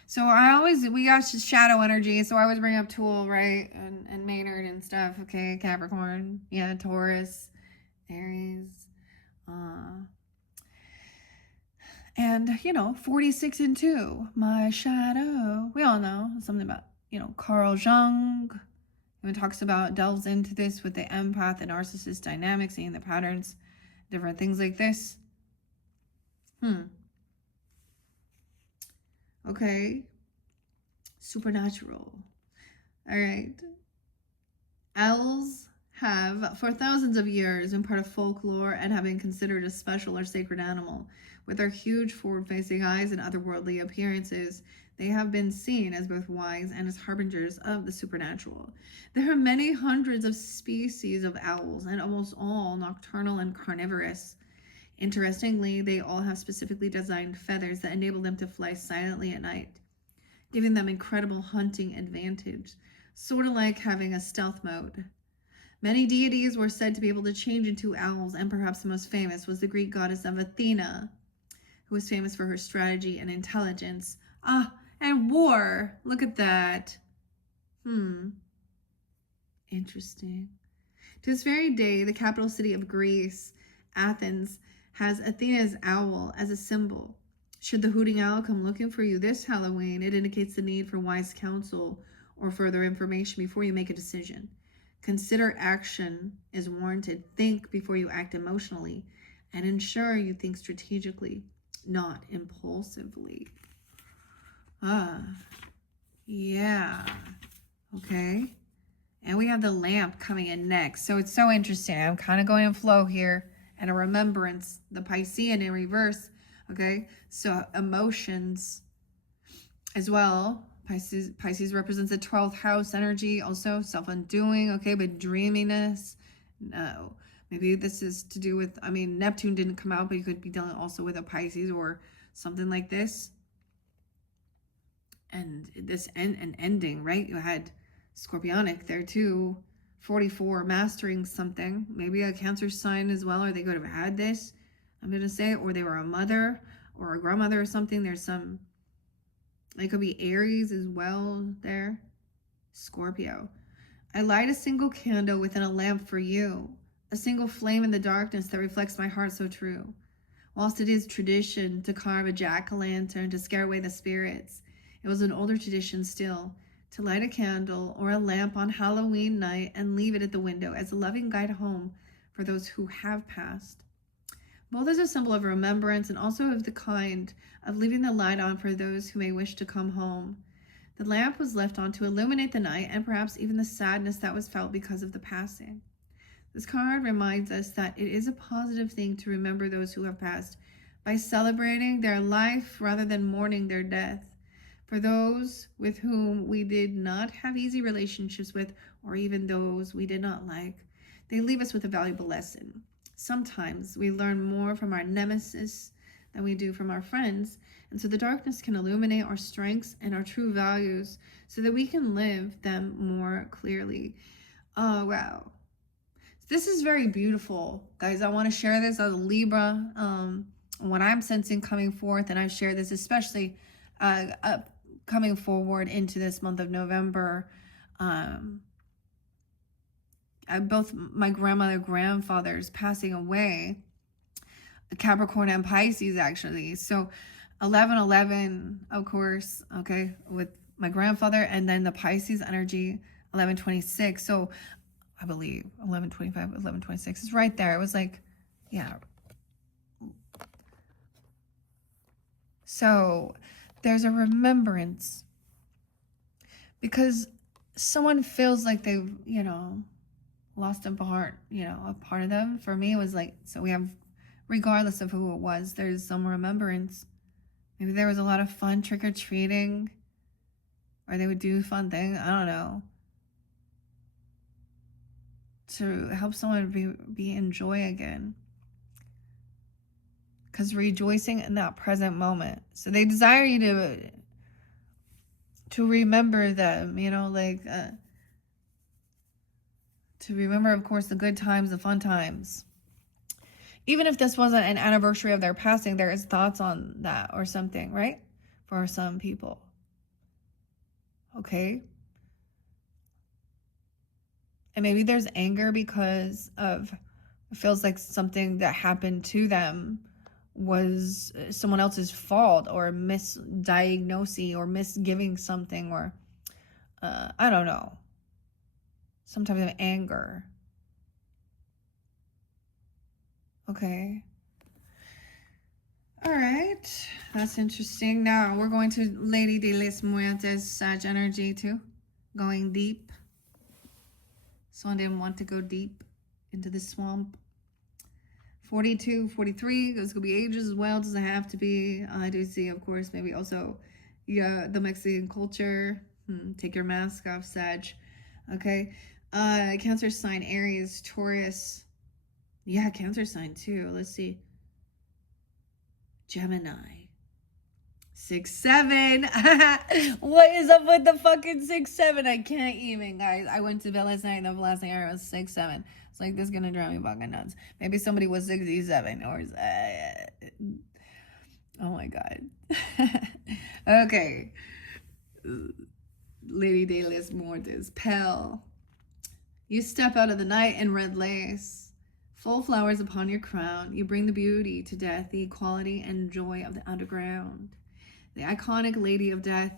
So we got shadow energy, so I always bring up Tool, right, and Maynard and stuff. Okay, Capricorn, yeah, Taurus, Aries, and 46 and 2, my shadow. We all know something about Carl Jung. Even talks about, delves into this with the empath and narcissist dynamics, seeing the patterns, different things like this. Okay. Supernatural. All right. Owls have, for thousands of years, been part of folklore and have been considered a special or sacred animal. With their huge forward-facing eyes and otherworldly appearances, they have been seen as both wise and as harbingers of the supernatural. There are many hundreds of species of owls, and almost all nocturnal and carnivorous. Interestingly, they all have specifically designed feathers that enable them to fly silently at night, giving them incredible hunting advantage, sort of like having a stealth mode. Many deities were said to be able to change into owls, and perhaps the most famous was the Greek goddess of Athena, who was famous for her strategy and intelligence. And war. Look at that. Interesting. To this very day, the capital city of Greece, Athens, has Athena's owl as a symbol. Should the hooting owl come looking for you this Halloween, it indicates the need for wise counsel or further information before you make a decision. Consider action is warranted. Think before you act emotionally, and ensure you think strategically, not impulsively. Yeah. Okay. And we have the lamp coming in next. So it's so interesting. I'm kind of going in flow here. And a remembrance, the Piscean in reverse. Okay. So emotions as well. Pisces represents the 12th house energy. Also self-undoing. Okay. But dreaminess. No. Maybe this is to do with, Neptune didn't come out, but you could be dealing also with a Pisces or something like this. And this an ending, right? You had Scorpionic there too. 44, mastering something. Maybe a Cancer sign as well, or they could have had this, I'm going to say, or they were a mother or a grandmother or something. There's some, it could be Aries as well there. Scorpio. I light a single candle within a lamp for you, a single flame in the darkness that reflects my heart so true. Whilst it is tradition to carve a jack-o'-lantern to scare away the spirits, it was an older tradition still to light a candle or a lamp on Halloween night and leave it at the window as a loving guide home for those who have passed. Both as a symbol of remembrance and also of the kind of leaving the light on for those who may wish to come home. The lamp was left on to illuminate the night and perhaps even the sadness that was felt because of the passing. This card reminds us that it is a positive thing to remember those who have passed by celebrating their life rather than mourning their death. For those with whom we did not have easy relationships with, or even those we did not like, they leave us with a valuable lesson. Sometimes we learn more from our nemesis than we do from our friends, and so the darkness can illuminate our strengths and our true values so that we can live them more clearly. Oh, wow. This is very beautiful, guys. I want to share this as a Libra. What I'm sensing coming forth, and I've shared this especially coming forward into this month of November. Both my grandfathers passing away, Capricorn and Pisces actually. So 11/11, of course, okay, with my grandfather, and then the Pisces energy 11/26. So I believe 11/25, 11/26 is right there. It was like, yeah. So there's a remembrance because someone feels like they've, you know, lost a part, you know, a part of them. For me, it was like, so we have, regardless of who it was, there's some remembrance. Maybe there was a lot of fun trick-or-treating, or they would do fun things, I don't know, to help someone be in joy again. Because rejoicing in that present moment. So they desire you to remember them, you know, like, to remember, of course, the good times, the fun times. Even if this wasn't an anniversary of their passing, there is thoughts on that or something, right? For some people. Okay? And maybe there's anger because of, it feels like something that happened to them was someone else's fault, or misdiagnosing, or misgiving something, or I don't know, some type of anger. Okay. All right. That's interesting. Now we're going to Lady de las Muertes, Sag energy too. Going deep. Someone didn't want to go deep into the swamp. 42, 43. Those could be ages as well. Doesn't have to be. I do see, of course, maybe also, yeah, the Mexican culture. Take your mask off, Sag. Okay. Cancer sign, Aries, Taurus. Yeah, Cancer sign too. Let's see. Gemini. 6-7. What is up with the fucking 6-7? I can't even, guys. I went to bed last night, and the last thing I heard was 6-7. It's like, this is gonna drive me fucking nuts. Maybe somebody was 67 or oh my god. Okay. Lady de las Muertes, Pell. You step out of the night in red lace, full flowers upon your crown. You bring the beauty to death, the equality and joy of the underground. The iconic Lady of Death,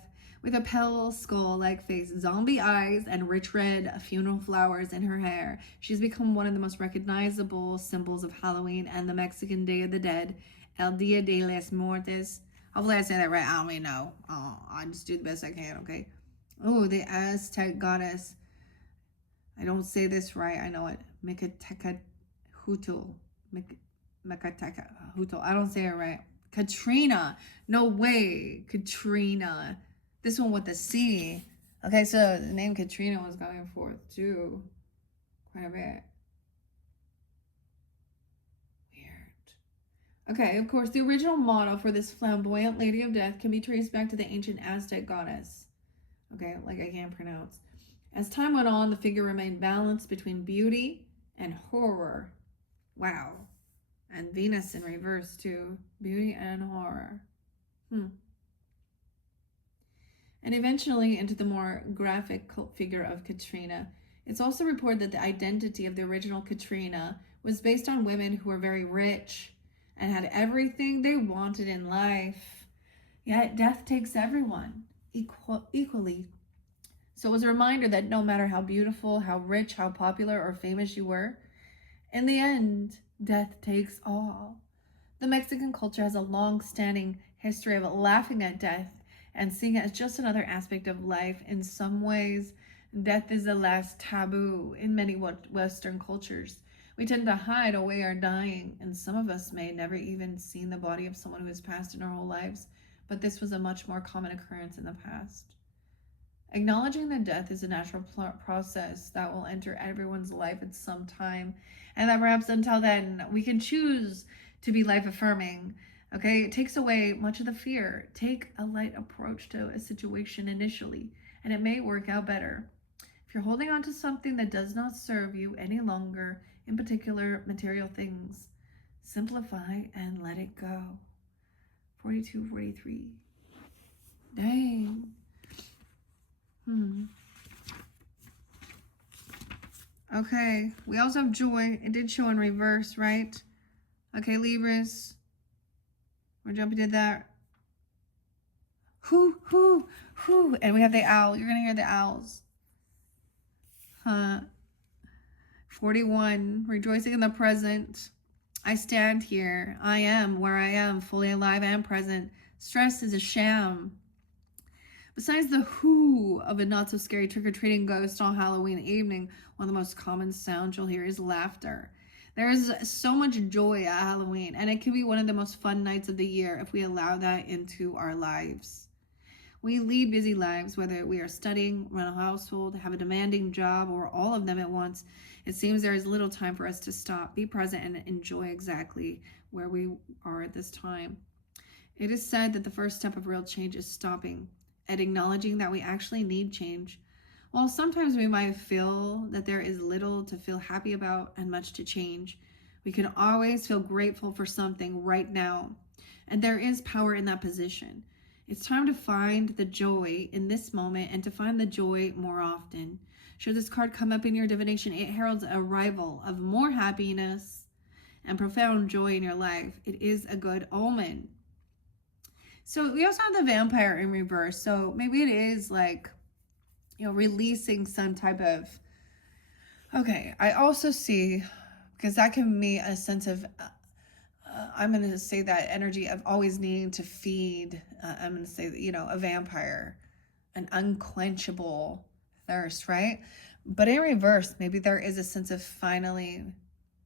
with a pale skull-like face, zombie eyes, and rich red funeral flowers in her hair. She's become one of the most recognizable symbols of Halloween and the Mexican Day of the Dead, El Dia de las Muertes. Hopefully I say that right. I don't even know. I just do the best I can, okay? Oh, the Aztec goddess. I don't say this right. I know it. Mecatecatl. Mecatecatl. I don't say it right. Katrina. No way. Katrina. This one with the C. Okay, so the name Katrina was going forth too. Quite a bit. Weird. Okay, of course, the original model for this flamboyant Lady of Death can be traced back to the ancient Aztec goddess. Okay, like I can't pronounce. As time went on, the figure remained balanced between beauty and horror. Wow. And Venus in reverse too. Beauty and horror. And eventually into the more graphic cult figure of Katrina. It's also reported that the identity of the original Katrina was based on women who were very rich and had everything they wanted in life. Yet death takes everyone equally. So it was a reminder that no matter how beautiful, how rich, how popular or famous you were, in the end, death takes all. The Mexican culture has a long-standing history of laughing at death and seeing it as just another aspect of life. In some ways, death is the last taboo in many Western cultures. We tend to hide away our dying, and some of us may never even seen the body of someone who has passed in our whole lives, but this was a much more common occurrence in the past. Acknowledging that death is a natural process that will enter everyone's life at some time, and that perhaps until then we can choose to be life-affirming. Okay, it takes away much of the fear. Take a light approach to a situation initially, and it may work out better. If you're holding on to something that does not serve you any longer, in particular material things, simplify and let it go. 42, 43. Dang. Okay, we also have joy. It did show in reverse, right? Okay, Libras. We're jumping to that. Hoo, hoo, hoo. And we have the owl. You're going to hear the owls. 41. Rejoicing in the present. I stand here. I am where I am, fully alive and present. Stress is a sham. Besides the whoo of a not so scary trick-or-treating ghost on Halloween evening, one of the most common sounds you'll hear is laughter. There is so much joy at Halloween, and it can be one of the most fun nights of the year if we allow that into our lives. We lead busy lives, whether we are studying, run a household, have a demanding job, or all of them at once. It seems there is little time for us to stop, be present, and enjoy exactly where we are at this time. It is said that the first step of real change is stopping and acknowledging that we actually need change. While sometimes we might feel that there is little to feel happy about and much to change, we can always feel grateful for something right now. And there is power in that position. It's time to find the joy in this moment and to find the joy more often. Should this card come up in your divination, it heralds a arrival of more happiness and profound joy in your life. It is a good omen. So we also have the vampire in reverse. So maybe it is like, you know, releasing some type of, okay, I also see, because that can be a sense of, I'm going to say that energy of always needing to feed, I'm going to say, you know, a vampire, an unquenchable thirst, right? But in reverse, maybe there is a sense of finally,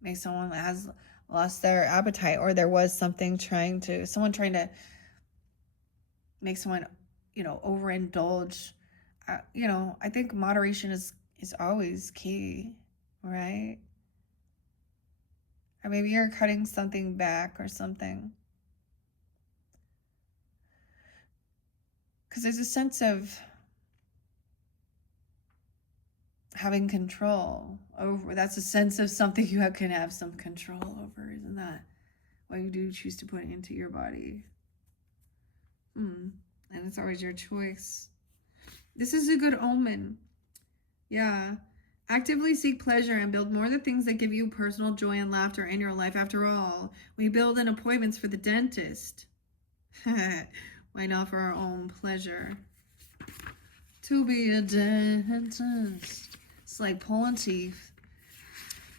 maybe someone has lost their appetite, or there was someone trying to make someone, you know, overindulge. You know, I think moderation is always key, right? Or maybe you're cutting something back or something. Because there's a sense of having control over. That's a sense of something you can have some control over. Isn't that what you do choose to put into your body? And it's always your choice. This is a good omen. Yeah. Actively seek pleasure and build more of the things that give you personal joy and laughter in your life. After all, we build in appointments for the dentist. Why not for our own pleasure? To be a dentist. It's like pulling teeth.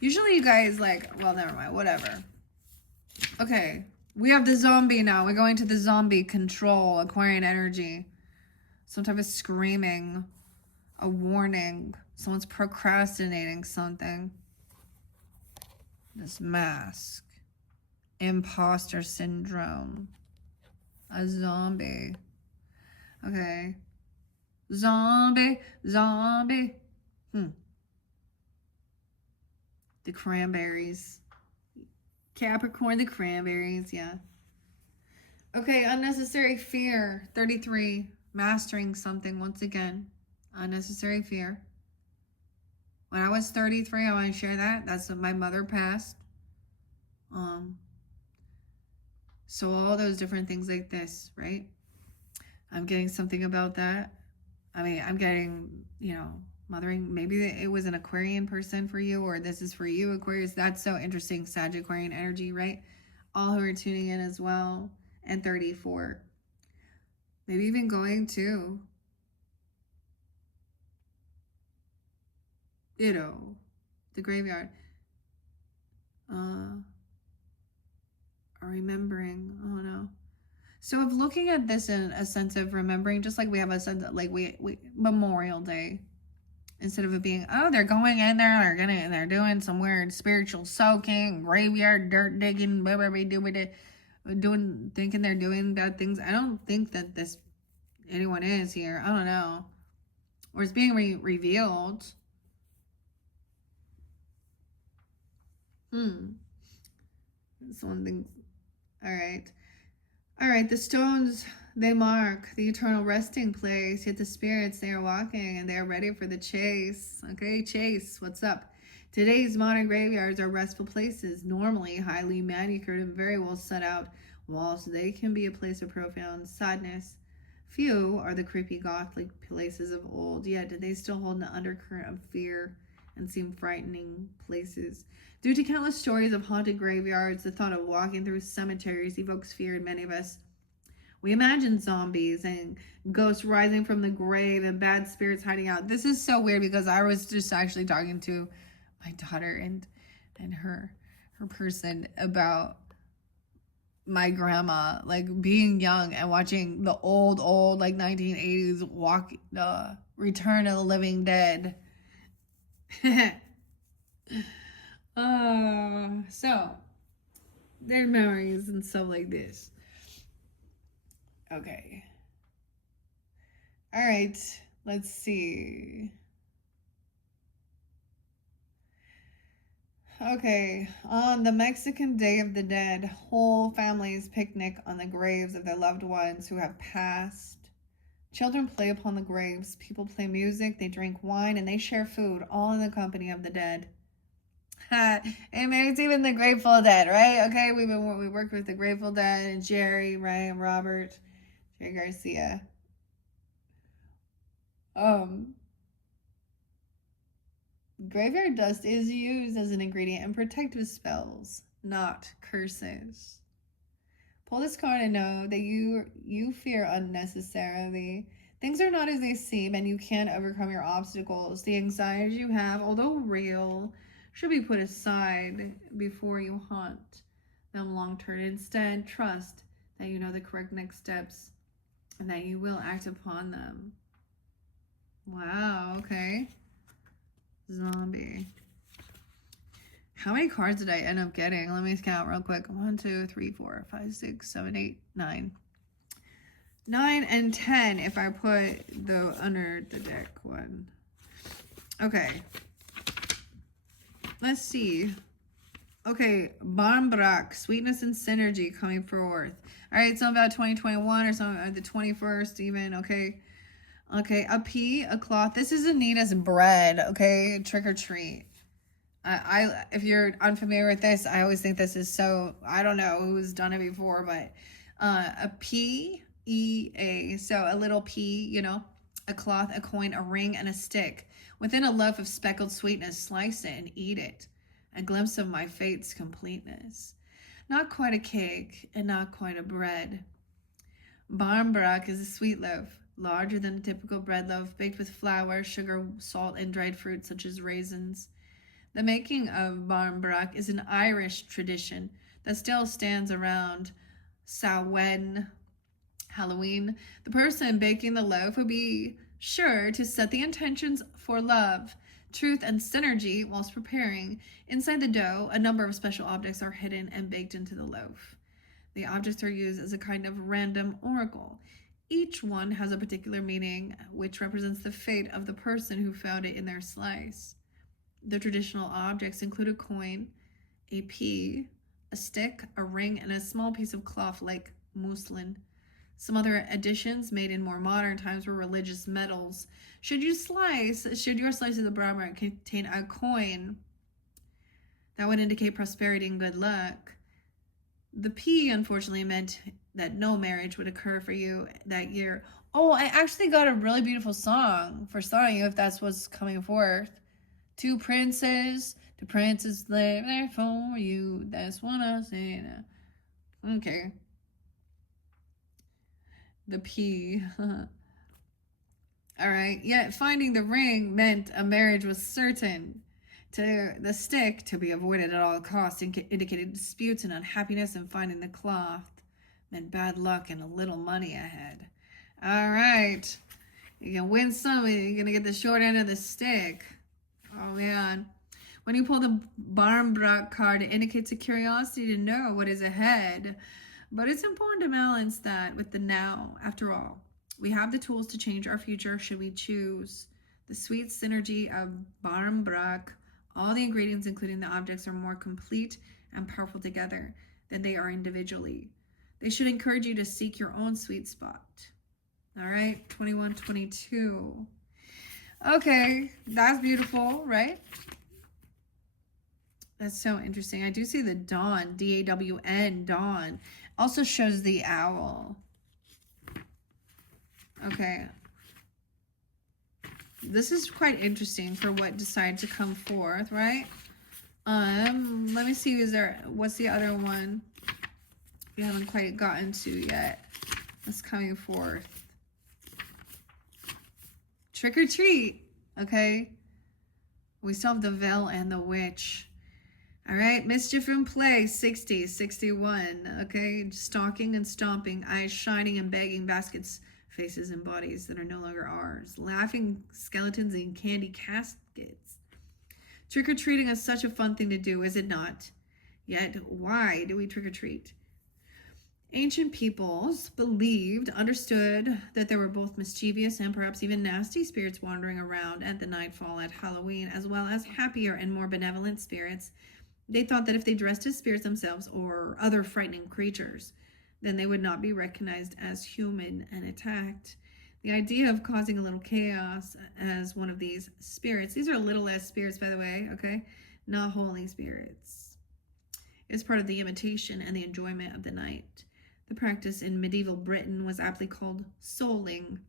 Usually you guys like, well, never mind, whatever. Okay, we have the zombie now. We're going to the zombie control, Aquarian energy. Some type of screaming, a warning. Someone's procrastinating something. This mask. Imposter syndrome. A zombie. Okay. Zombie. The cranberries. Capricorn, the cranberries, yeah. Okay, unnecessary fear. 33. Mastering something once again. Unnecessary fear. When I was 33, I want to share that. That's when my mother passed. So all those different things like this, right? I'm getting something about that. I mean, I'm getting, you know, mothering. Maybe it was an Aquarian person for you, or this is for you, Aquarius. That's so interesting. Sagittarian energy, right? All who are tuning in as well. And 34. Maybe even going to, you know, the graveyard. Or remembering. Oh no. So of looking at this in a sense of remembering, just like we have a sense of, like we Memorial Day, instead of it being, oh, they're going in there, they're doing some weird spiritual soaking, graveyard dirt digging, blah, blah, blah, doing, thinking they're doing bad things. I don't think that anyone is here. I don't know. Or it's being revealed. That's one thing. All right, the stones, they mark the eternal resting place, yet the spirits, they are walking and they are ready for the chase. Okay, chase, what's up? Today's modern graveyards are restful places, normally highly manicured and very well set out, whilst they can be a place of profound sadness. Few are the creepy gothic places of old, yet they still hold an undercurrent of fear and seem frightening places. Due to countless stories of haunted graveyards, the thought of walking through cemeteries evokes fear in many of us. We imagine zombies and ghosts rising from the grave and bad spirits hiding out. This is so weird because I was just actually talking to my daughter and her person about my grandma, like being young and watching the old like 1980s Return of the Living Dead. So their memories and stuff like this. Okay. All right. Let's see. Okay, on the Mexican Day of the Dead, whole families picnic on the graves of their loved ones who have passed. Children play upon the graves, people play music, they drink wine, and they share food, all in the company of the dead. And it's even the Grateful Dead, right? Okay, we worked with the Grateful Dead and Jerry, right, and Robert, Jerry Garcia. Graveyard dust is used as an ingredient in protective spells, not curses. Pull this card and know that you fear unnecessarily. Things are not as they seem, and you can overcome your obstacles. The anxieties you have, although real, should be put aside before you haunt them long term. Instead, trust that you know the correct next steps and that you will act upon them. Wow, okay. Zombie. How many cards did I end up getting? Let me count real quick. 1, 2, 3, 4, 5, 6, 7, 8, 9. 9 and 10 if I put the under the deck one. Okay. Let's see. Okay, Barmbrak, sweetness and synergy coming forth. All right, something about 2021 or something, the 21st even, okay. Okay, a pea, a cloth. This is Anita's bread, okay? Trick or treat. If you're unfamiliar with this, I always think this is so, I don't know who's done it before, but a P-E-A, so a little pea, you know, a cloth, a coin, a ring, and a stick. Within a loaf of speckled sweetness, slice it and eat it. A glimpse of my fate's completeness. Not quite a cake and not quite a bread. Barmbrak is a sweet loaf, larger than a typical bread loaf, baked with flour, sugar, salt, and dried fruits such as raisins. The making of Barmbrak is an Irish tradition that still stands around Samhain, Halloween. The person baking the loaf would be sure to set the intentions for love, truth, and synergy whilst preparing. Inside the dough, a number of special objects are hidden and baked into the loaf. The objects are used as a kind of random oracle. Each one has a particular meaning, which represents the fate of the person who found it in their slice. The traditional objects include a coin, a pea, a stick, a ring, and a small piece of cloth like muslin. Some other additions made in more modern times were religious medals. Should your slice of the Brahma contain a coin, that would indicate prosperity and good luck. The P, unfortunately, meant that no marriage would occur for you that year. Oh, I actually got a really beautiful song for starting you if that's what's coming forth. Two princes live there for you. That's what I say now. Okay. The P. All right. Yet finding the ring meant a marriage was certain. To the stick, to be avoided at all costs, indicated disputes and unhappiness, and finding the cloth meant bad luck and a little money ahead. All right. You can win some, you're going to get the short end of the stick. Oh, man. When you pull the Barmbrak card, it indicates a curiosity to know what is ahead. But it's important to balance that with the now. After all, we have the tools to change our future should we choose. The sweet synergy of Barmbrak. All the ingredients, including the objects, are more complete and powerful together than they are individually. They should encourage you to seek your own sweet spot. All right, 21, 22. Okay, that's beautiful, right? That's so interesting. I do see the dawn, D-A-W-N, dawn. Also shows the owl. Okay. This is quite interesting for what decided to come forth, right? Let me see, what's the other one we haven't quite gotten to yet? That's coming forth. Trick or treat, okay? We still have the Veil and the Witch. All right, mischief and play, 60, 61. Okay, stalking and stomping, eyes shining and begging, baskets, faces and bodies that are no longer ours, laughing skeletons in candy caskets. Trick-or-treating is such a fun thing to do, is it not? Yet, why do we trick-or-treat? Ancient peoples believed, understood that there were both mischievous and perhaps even nasty spirits wandering around at the nightfall at Halloween, as well as happier and more benevolent spirits. They thought that if they dressed as spirits themselves or other frightening creatures, then they would not be recognized as human and attacked. The idea of causing a little chaos as one of these spirits, these are little s spirits, by the way, okay, not holy spirits, is part of the imitation and the enjoyment of the night. The practice in medieval Britain was aptly called souling.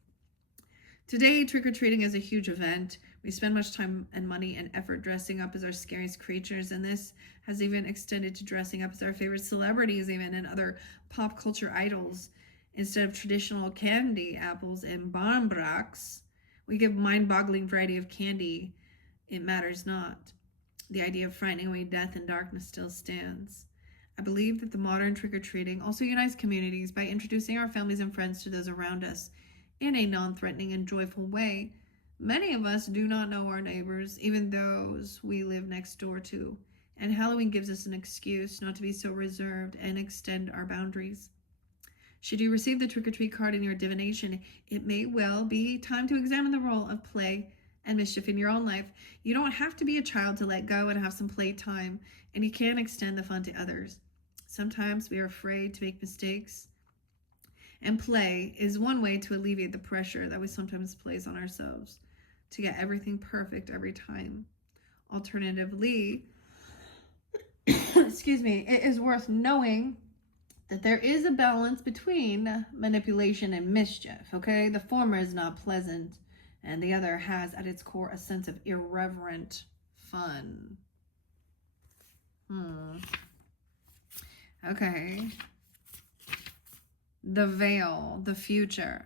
Today, trick-or-treating is a huge event. We spend much time and money and effort dressing up as our scariest creatures, and this has even extended to dressing up as our favorite celebrities even and other pop culture idols. Instead of traditional candy, apples, and bonbons, we give mind-boggling variety of candy. It matters not. The idea of frightening away death and darkness still stands. I believe that the modern trick-or-treating also unites communities by introducing our families and friends to those around us in a non-threatening and joyful way. Many of us do not know our neighbors, even those we live next door to, and Halloween gives us an excuse not to be so reserved and extend our boundaries. Should you receive the trick-or-treat card in your divination, it may well be time to examine the role of play and mischief in your own life. You don't have to be a child to let go and have some playtime, and you can extend the fun to others. Sometimes we are afraid to make mistakes, and play is one way to alleviate the pressure that we sometimes place on ourselves to get everything perfect every time. Alternatively, excuse me, it is worth knowing that there is a balance between manipulation and mischief, okay? The former is not pleasant, and the other has at its core a sense of irreverent fun. Okay. The veil, the future.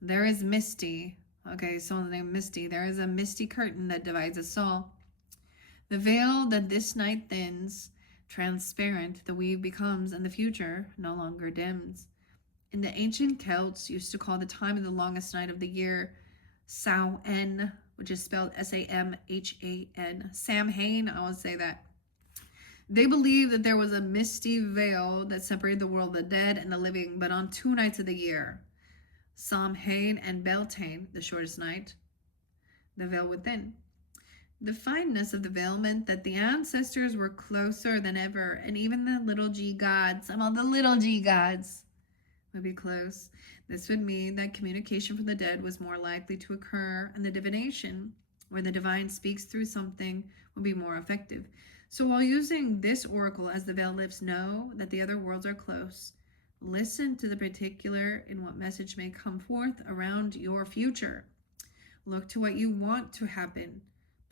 There is Misty. Okay, someone's named Misty. There is a misty curtain that divides us all. The veil that this night thins, transparent the weave becomes, and the future no longer dims. In the ancient Celts used to call the time of the longest night of the year Samhain, which is spelled S-A-M-H-A-N. Samhain, I want to say that. They believed that there was a misty veil that separated the world of the dead and the living, but on 2 nights of the year, Samhain and Beltane, the shortest night, the veil would thin. The fineness of the veil meant that the ancestors were closer than ever, and even the little g gods, some of the little g gods, would be close. This would mean that communication from the dead was more likely to occur, and the divination, where the divine speaks through something, would be more effective. So while using this oracle as the veil lifts, know that the other worlds are close. Listen to the particular in what message may come forth around your future. Look to what you want to happen.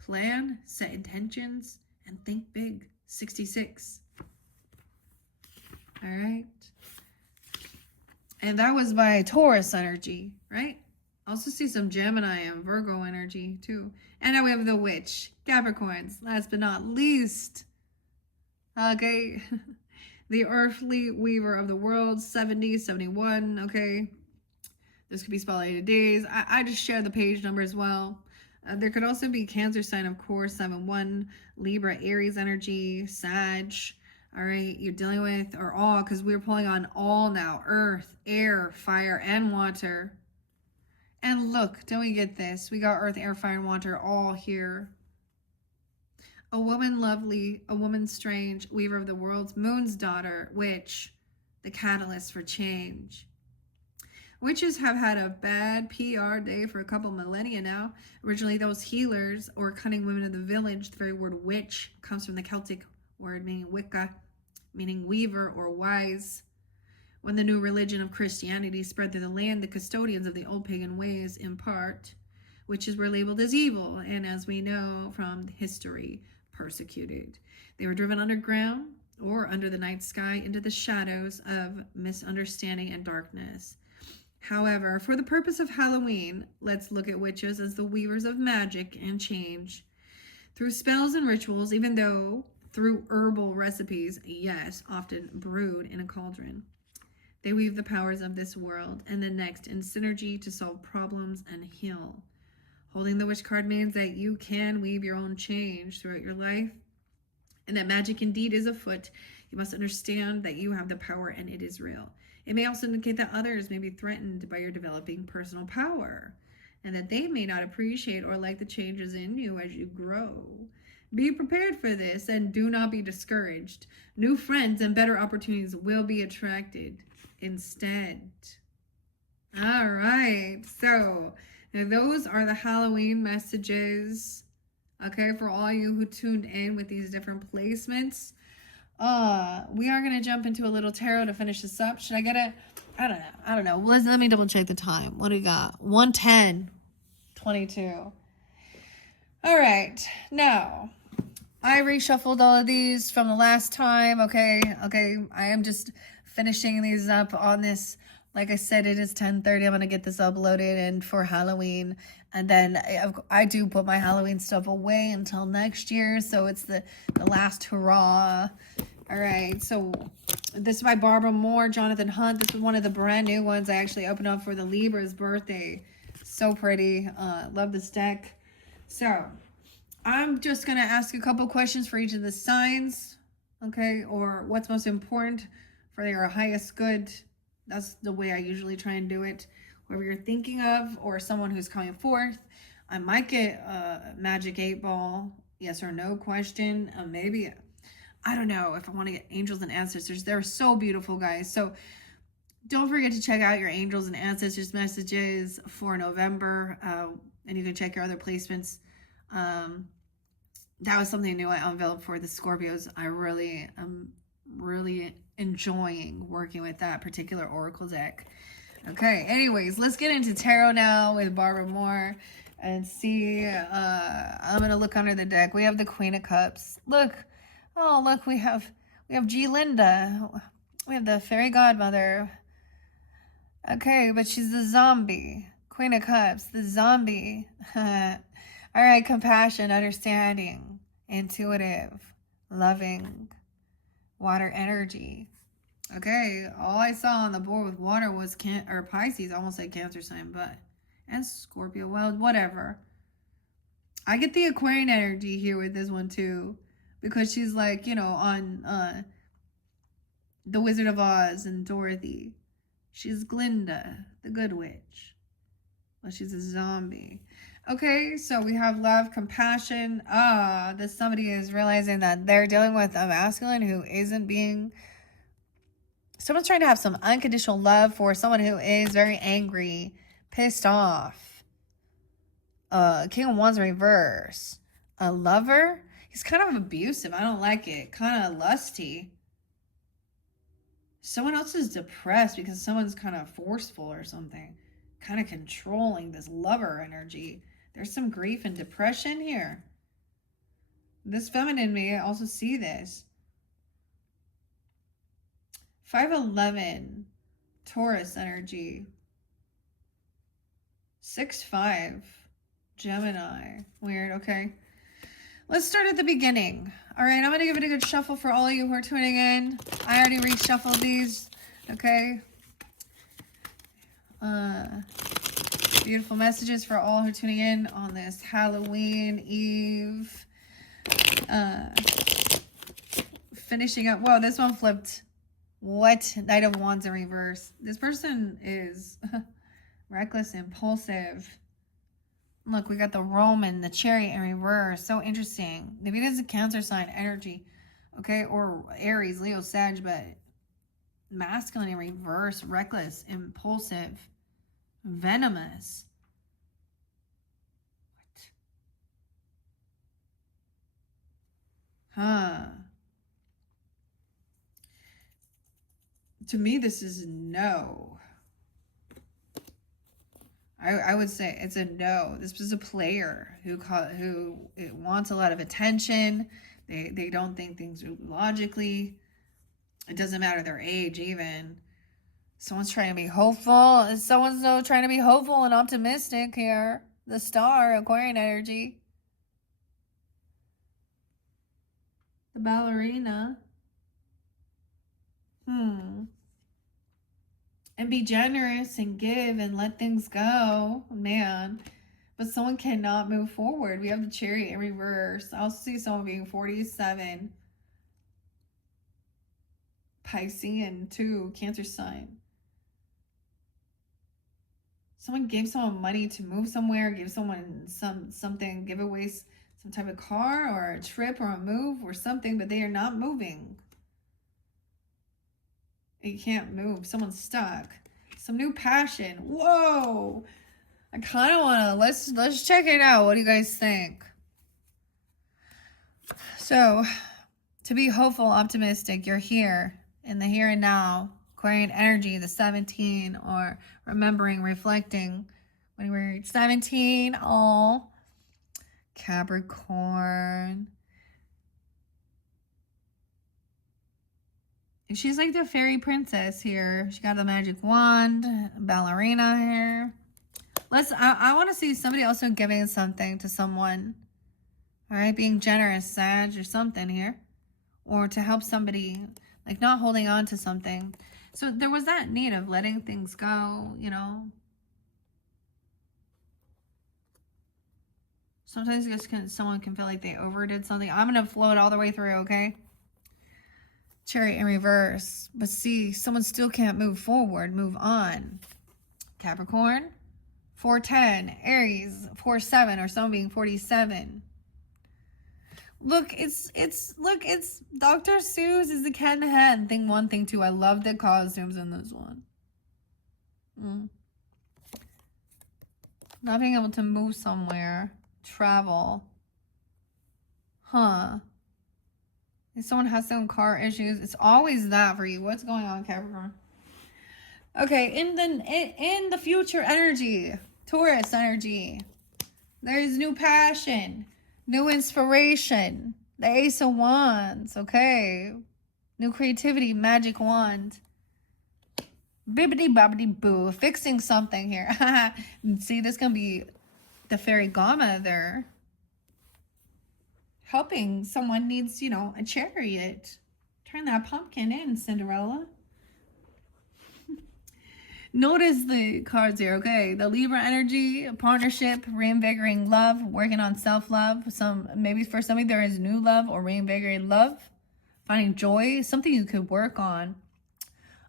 Plan, set intentions, and think big. 66. All right. And that was my Taurus energy, right? Also see some Gemini and Virgo energy too. And now we have the Witch, Capricorns, last but not least. Okay. The earthly weaver of the world, 70, 71, okay. This could be spotlighted days. I just share the page number as well. There could also be Cancer sign, of course, 7-1, Libra, Aries energy, Sag. All right, you're dealing with, or all, because we're pulling on all now, earth, air, fire, and water. And look, don't we get this? We got earth, air, fire, and water all here. A woman lovely, a woman strange, weaver of the worlds, moon's daughter, witch, the catalyst for change. Witches have had a bad PR day for a couple millennia now. Originally, those healers or cunning women of the village, the very word witch comes from the Celtic word meaning Wicca, meaning weaver or wise. When the new religion of Christianity spread through the land, the custodians of the old pagan ways, in part, witches were labeled as evil, and as we know from history, persecuted. They were driven underground or under the night sky into the shadows of misunderstanding and darkness. However, for the purpose of Halloween, let's look at witches as the weavers of magic and change. Through spells and rituals, even though through herbal recipes, yes, often brewed in a cauldron. They weave the powers of this world and the next in synergy to solve problems and heal. Holding the wish card means that you can weave your own change throughout your life, and that magic indeed is afoot. You must understand that you have the power and it is real. It may also indicate that others may be threatened by your developing personal power, and that they may not appreciate or like the changes in you as you grow. Be prepared for this and do not be discouraged. New friends and better opportunities will be attracted instead. All right, so now those are the Halloween messages, okay, for all you who tuned in with these different placements. We are going to jump into a little tarot to finish this up. Should I get it? I don't know. Let me double check the time. What do we got? 1:10:22. All right, now I reshuffled all of these from the last time. Okay. I am just finishing these up on this. Like I said, it is 10:30. I'm going to get this uploaded and for Halloween. And then I do put my Halloween stuff away until next year. So it's the last hurrah. All right. So this is by Barbara Moore, Jonathan Hunt. This is one of the brand new ones I actually opened up for the Libra's birthday. So pretty. Love this deck. So I'm just going to ask a couple questions for each of the signs. Okay. Or what's most important for your highest good. That's the way I usually try and do it. Whoever you're thinking of or someone who's coming forth. I might get a magic 8-ball, yes or no question. Maybe, I don't know if I want to get angels and ancestors. They're so beautiful, guys. So don't forget to check out your angels and ancestors messages for November. And you can check your other placements. That was something new I unveiled for the Scorpios. I really am really enjoying working with that particular oracle deck. Okay, anyways, let's get into tarot now with Barbara Moore and see. I'm gonna look under the deck. We have the Queen of Cups. Look, oh look, we have G Linda. We have the fairy godmother. Okay, but she's the zombie. Queen of Cups, the zombie. All right, compassion, understanding, intuitive, loving, water energy. Okay, all I saw on the board with water was Pisces. I almost said Cancer sign, and Scorpio. Well, whatever. I get the Aquarian energy here with this one too, because she's like, on The Wizard of Oz and Dorothy. She's Glinda, the Good Witch. Well, she's a zombie. Okay, so we have love, compassion. This somebody is realizing that they're dealing with a masculine who isn't being... Someone's trying to have some unconditional love for someone who is very angry, pissed off. King of Wands in reverse. A lover. He's kind of abusive. I don't like it. Kind of lusty. Someone else is depressed because someone's kind of forceful or something. Kind of controlling this lover energy. There's some grief and depression here. This feminine may also see this. 5'11", Taurus energy. 6'5", Gemini. Weird, okay. Let's start at the beginning. All right, I'm going to give it a good shuffle for all of you who are tuning in. I already reshuffled these, okay. Beautiful messages for all who are tuning in on this Halloween Eve. Finishing up. Whoa, this one flipped. What? Knight of Wands in reverse. This person is reckless, impulsive. Look, we got the Roman, the Chariot in reverse. So interesting. Maybe it is a Cancer sign energy. Okay, or Aries, Leo, Sag, but masculine in reverse. Reckless, impulsive, venomous. What? Huh. To me, this is no. I would say it's a no. This is a player who wants a lot of attention. They don't think things are logically. It doesn't matter their age even. Someone's trying to be hopeful. Someone's trying to be hopeful and optimistic here. The Star, Aquarian energy. The ballerina. And be generous and give and let things go, man. But someone cannot move forward. We have the Chariot in reverse. I also see someone being 47. Piscean too, Cancer sign. Someone gave someone money to move somewhere, give someone something, give away some type of car or a trip or a move or something, but they are not moving. You can't move. Someone's stuck. Some new passion. Whoa! I kind of want to, let's check it out. What do you guys think? So, to be hopeful, optimistic, you're here in the here and now. Aquarian energy, the 17, or remembering, reflecting. When you were 17, oh, Capricorn. She's like the fairy princess here. She got the magic wand, ballerina here. I want to see somebody also giving something to someone. All right, being generous, Sag, or something here. Or to help somebody, like not holding on to something. So there was that need of letting things go, you know. Sometimes someone can feel like they overdid something. I'm going to flow it all the way through, okay? Chariot in reverse. But see, someone still can't move forward, move on. Capricorn, 410. Aries, 47, or someone being 47. Look, it's Dr. Seuss is the Cat in the Hat. Thing 1, thing 2. I love the costumes in this one. Not being able to move somewhere. Travel. Huh. If someone has some car issues, it's always that for you. What's going on, Capricorn? Okay, in the future energy, Taurus energy, there's new passion, new inspiration, the Ace of Wands, okay? New creativity, magic wand. Bibbidi bobbidi boo, fixing something here. See, this can be the fairy godmother helping someone needs, you know, a chariot. Turn that pumpkin in, Cinderella. Notice the cards here, okay? The Libra energy, partnership, reinvigorating love, working on self-love. Maybe for somebody there is new love or reinvigorated love. Finding joy, something you could work on.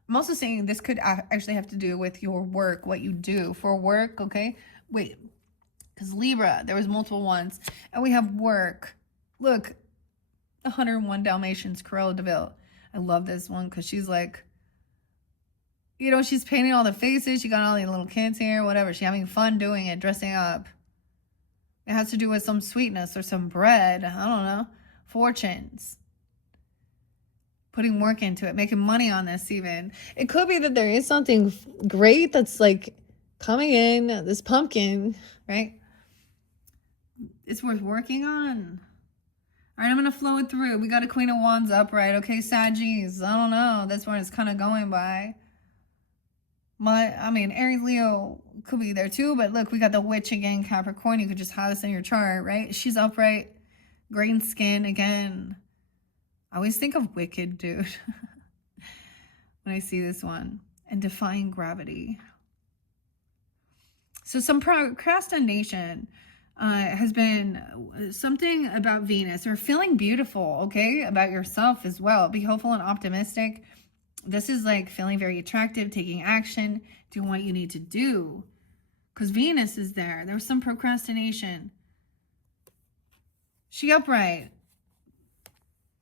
I'm also saying this could actually have to do with your work, what you do for work, okay? Wait, because Libra, there was multiple ones. And we have work. Look, 101 Dalmatians, Cruella de Vil. I love this one because she's like, you know, she's painting all the faces. She got all the little kids here, whatever. She's having fun doing it, dressing up. It has to do with some sweetness or some bread. I don't know. Fortunes. Putting work into it, making money on this even. It could be that there is something great that's like coming in, this pumpkin, right? It's worth working on. All right, I'm going to flow it through. We got a Queen of Wands upright. Okay, Saggies. I don't know. That's where it's kind of going by. I mean, Aries, Leo could be there too. But look, we got the Witch again, Capricorn. You could just have this in your chart, right? She's upright. Green skin again. I always think of Wicked, dude. When I see this one. And defying gravity. So some procrastination has been something about Venus, or feeling beautiful, okay, about yourself as well. Be hopeful and optimistic. This is like feeling very attractive, taking action, doing what you need to do. Because Venus is there. There was some procrastination. She upright.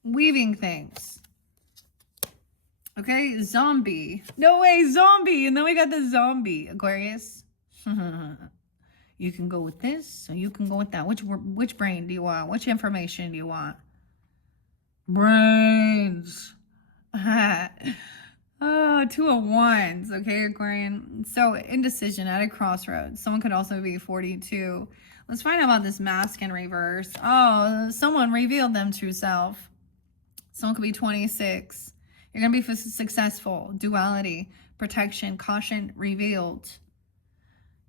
Weaving things. Okay, zombie. No way, zombie. And then we got the zombie, Aquarius. You can go with this, or you can go with that. Which brain do you want? Which information do you want? Brains. Oh, 2 of Wands. Okay, Aquarian. So, indecision at a crossroads. Someone could also be 42. Let's find out about this mask in reverse. Oh, someone revealed them true self. Someone could be 26. You're going to be successful. Duality, protection, caution, revealed.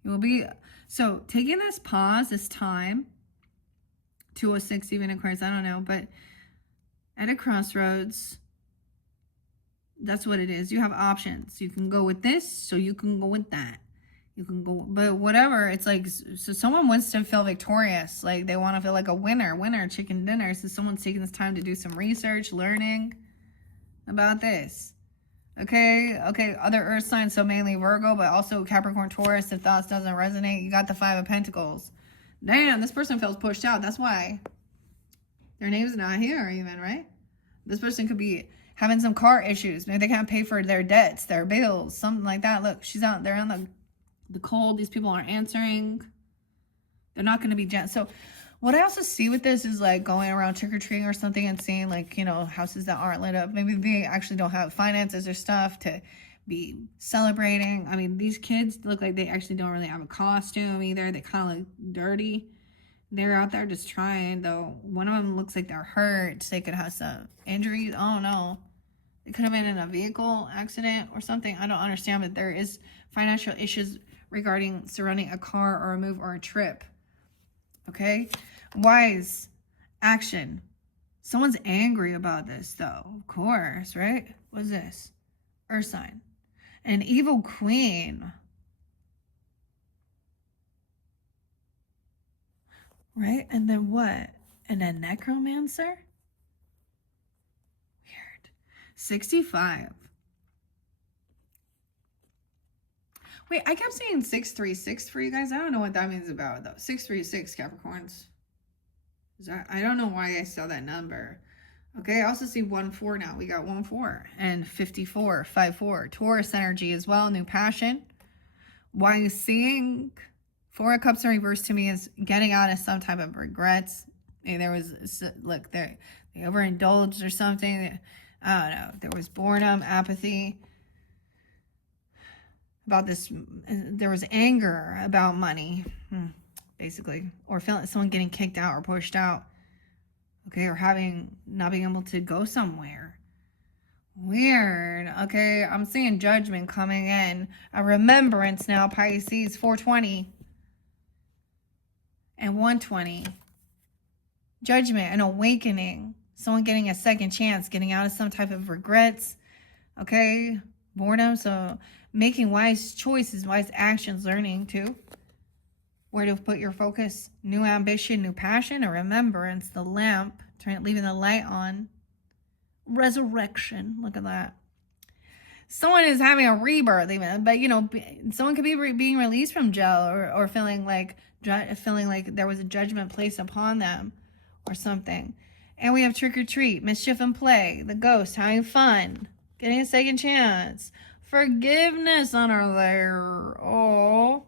You will be... So, taking this pause, this time, 206 even, Aquarius, I don't know, but at a crossroads. That's what it is. You have options. You can go with this, so you can go with that. You can go, but whatever. It's like, so someone wants to feel victorious. Like they want to feel like a winner, chicken dinner. So someone's taking this time to do some research, learning about this. Okay, other earth signs, so mainly Virgo, but also Capricorn, Taurus. If thoughts doesn't resonate, you got the 5 of Pentacles. Damn, this person feels pushed out. That's why their name's not here even, right? This person could be having some car issues. Maybe they can't pay for their debts, their bills, something like that. Look, she's out there on the cold. These people aren't answering. They're not going to be so what I also see with this is like going around trick-or-treating or something and seeing like, you know, houses that aren't lit up. Maybe they actually don't have finances or stuff to be celebrating. I mean, these kids look like they actually don't really have a costume either. They kind of look dirty. They're out there just trying, though. One of them looks like they're hurt. They could have some injuries. Oh, no. They could have been in a vehicle accident or something. I don't understand, but there is financial issues regarding surrounding a car or a move or a trip. Okay? Wise action. Someone's angry about this, though. Of course, right? What's this? Earth sign. An evil queen. Right? And then what? And a necromancer? Weird. 65. Wait, I kept saying 636 for you guys. I don't know what that means about though. 636 Capricorns. I don't know why I saw that number. Okay, I also see 1-4 now. We got 1-4 and 54, 5-4. Taurus energy as well, new passion. Why you seeing 4 of Cups in reverse to me is getting out of some type of regrets. Maybe there was, look, they overindulged or something. I don't know. There was boredom, apathy about this. There was anger about money, basically, or feeling someone getting kicked out or pushed out. Okay, or not being able to go somewhere. Weird. Okay, I'm seeing judgment coming in. A remembrance now, Pisces, 420 and 120. Judgment, an awakening. Someone getting a second chance, getting out of some type of regrets. Okay, boredom. So making wise choices, wise actions, learning too. Where to put your focus. New ambition, new passion, a remembrance, the lamp, leaving the light on. Resurrection. Look at that. Someone is having a rebirth even, but you know, someone could be being released from jail or feeling like there was a judgment placed upon them or something. And we have trick or treat, mischief and play, the ghost, having fun, getting a second chance, forgiveness on our layer. Oh,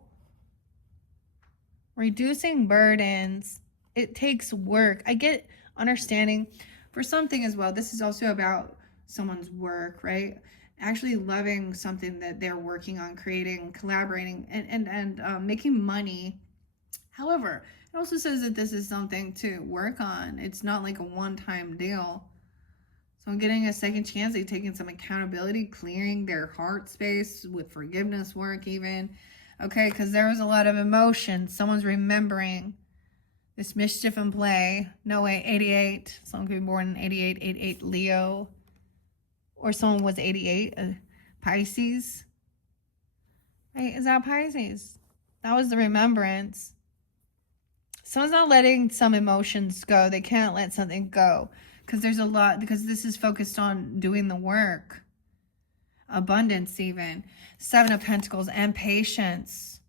reducing burdens. It takes work. I get understanding for something as well. This is also about someone's work, right? Actually loving something that they're working on, creating, collaborating, and making money. However, it also says that this is something to work on. It's not like a one-time deal. So I'm getting a second chance. They're taking some accountability, clearing their heart space with forgiveness work even. Okay, because there was a lot of emotion. Someone's remembering this mischief and play. No way, 88. Someone could be born in 88, 88 Leo. Or someone was 88, Pisces. Right, is that Pisces? That was the remembrance. Someone's not letting some emotions go. They can't let something go. Because there's a lot, because this is focused on doing the work. Abundance even. 7 of Pentacles and patience.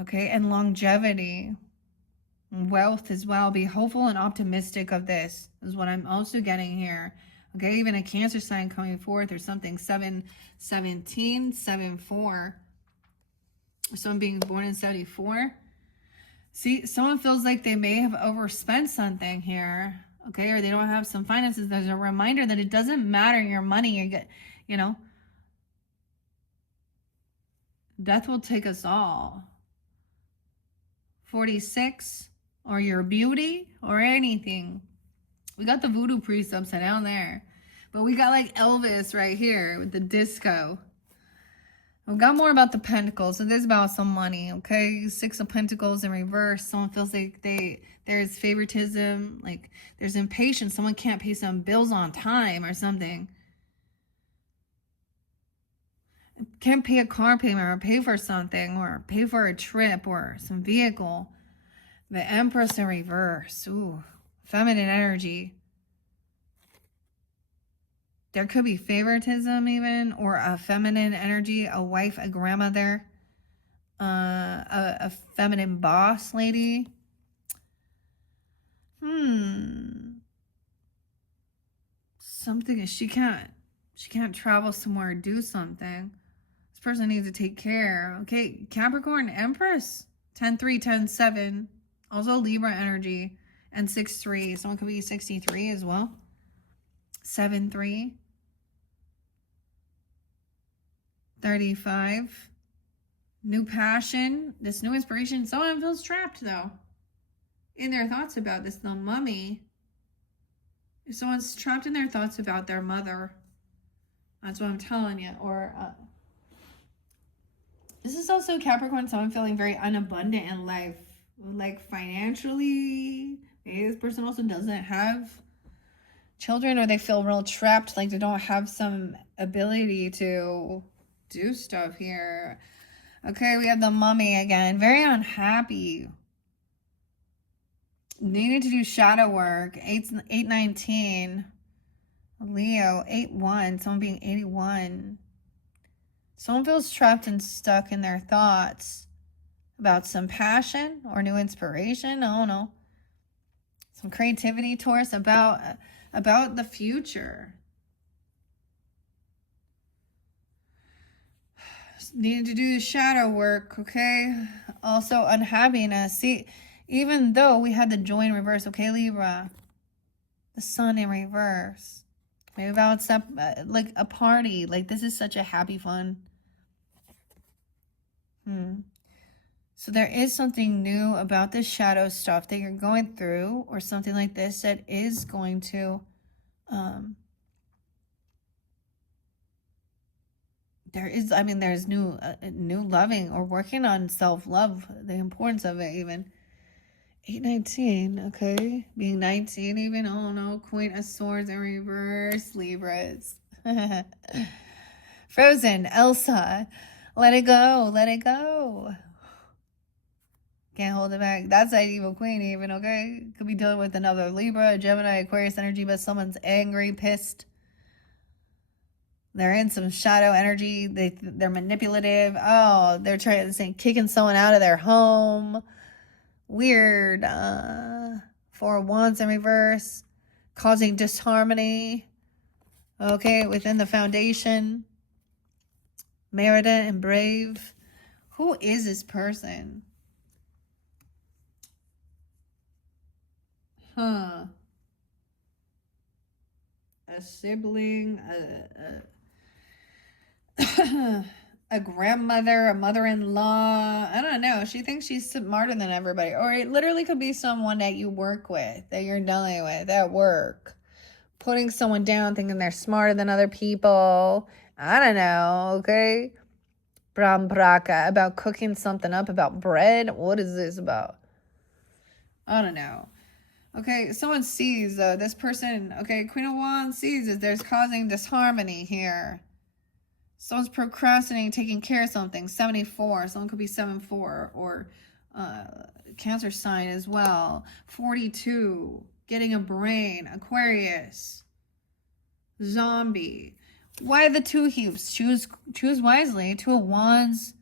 Okay, and longevity. Wealth as well. Be hopeful and optimistic of this is what I'm also getting here. Okay, even a Cancer sign coming forth or something. 7-17, 7-4. Or someone being born in 74. See, someone feels like they may have overspent something here. Okay, or they don't have some finances. There's a reminder that it doesn't matter your money. You get, you know, death will take us all. 46, or your beauty, or anything. We got the voodoo priest upside down there. But we got like Elvis right here with the disco. We got more about the Pentacles. So this is about some money, okay? Six of Pentacles in reverse. Someone feels like there's favoritism, like there's impatience. Someone can't pay some bills on time or something. Can't pay a car payment or pay for something or pay for a trip or some vehicle. The Empress in reverse. Ooh, feminine energy. There could be favoritism even, or a feminine energy, a wife, a grandmother, a feminine boss lady. Something is she can't travel somewhere or do something. This person needs to take care. Okay, Capricorn Empress 10-3, 10-7. Also Libra energy and 6-3. Someone could be 63 as well. 7-3. 35. New passion. This new inspiration. Someone feels trapped though in their thoughts about this. The Mummy. If someone's trapped in their thoughts about their mother, that's what I'm telling you. Or this is also Capricorn, someone feeling very unabundant in life, like financially. Maybe this person also doesn't have children, or they feel real trapped, like they don't have some ability to do stuff here. Okay, we have the Mummy again, very unhappy. Needed to do shadow work. 8-19. Leo 8-1. Someone being 81. Someone feels trapped and stuck in their thoughts about some passion or new inspiration. I don't know. Some creativity, Taurus, about the future. Needed to do the shadow work, okay? Also unhappiness. See, even though we had the joy in reverse, okay, Libra? The Sun in reverse. Maybe about like a party. Like this is such a happy fun. So there is something new about this shadow stuff that you're going through, or something like this that is going to there's new loving or working on self-love, the importance of it even. 8-19, okay. Being 19 even, oh no. Queen of Swords in reverse, Libras. Frozen, Elsa. Let it go, let it go. Can't hold it back. That's that evil queen even, okay? Could be dealing with another Libra, Gemini, Aquarius energy, but someone's angry, pissed. They're in some shadow energy. They're manipulative. Oh, they're trying to say kicking someone out of their home. Weird. 4 of Wands in reverse. Causing disharmony. Okay, within the foundation. Merida and Brave. Who is this person? A sibling, a grandmother, a mother-in-law. I don't know. She thinks she's smarter than everybody. Or it literally could be someone that you work with, that you're dealing with at work. Putting someone down, thinking they're smarter than other people. I don't know, okay? Brahmbraka, about cooking something up, about bread. What is this about? I don't know. Okay, someone sees this person, okay, Queen of Wands sees that there's causing disharmony here. Someone's procrastinating, taking care of something. 74, someone could be 7-4, or Cancer sign as well. 42, getting a brain. Aquarius, zombie. Why the 2 heaps? Choose wisely. 2 of Wands,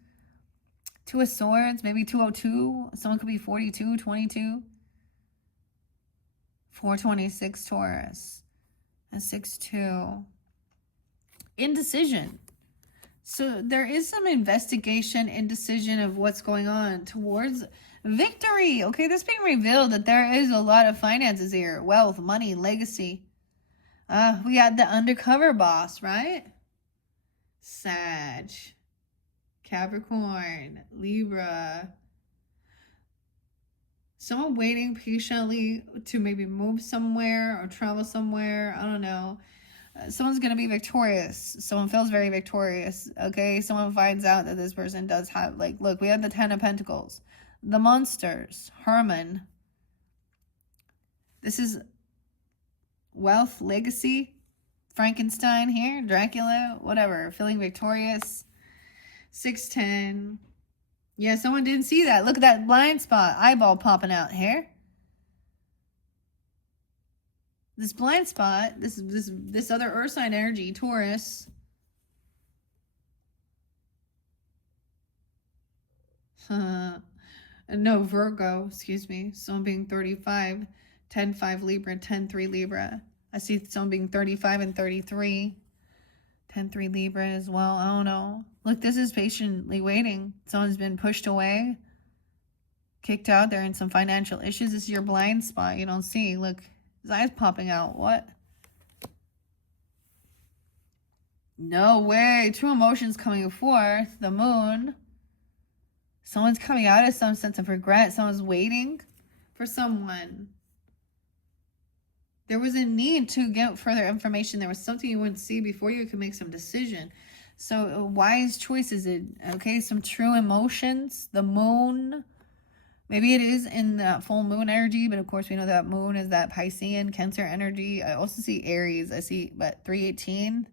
2 of Swords, maybe 202. Someone could be 42, 22. 426 Taurus and 6-2. Indecision. So there is some investigation, indecision of what's going on towards victory. Okay, this being revealed that there is a lot of finances here. Wealth, money, legacy. We got the undercover boss, right? Sag, Capricorn, Libra. Someone waiting patiently to maybe move somewhere or travel somewhere. I don't know. Someone's going to be victorious. Someone feels very victorious. Okay. Someone finds out that this person does have, like, look, we have the 10 of Pentacles, the monsters, Herman. This is wealth, legacy, Frankenstein here, Dracula, whatever, feeling victorious. 610. Yeah, someone didn't see that. Look at that blind spot, eyeball popping out here. This blind spot, this other earth sign energy, Taurus. No, Virgo, excuse me. Someone being 35, 10-5 Libra, 10-3 Libra. I see someone being 35 and 33. 10-3 Libra as well. I don't know. Look, this is patiently waiting. Someone's been pushed away, kicked out. They're in some financial issues. This is your blind spot. You don't see. Look, his eyes popping out. What? No way. Two emotions coming forth. The moon. Someone's coming out of some sense of regret. Someone's waiting for someone. There was a need to get further information. There was something you wouldn't see before you could make some decision. So a wise choice is it, okay? Some true emotions. The moon. Maybe it is in that full moon energy, but of course we know that moon is that Piscean, Cancer energy. I also see Aries. I see, but 318,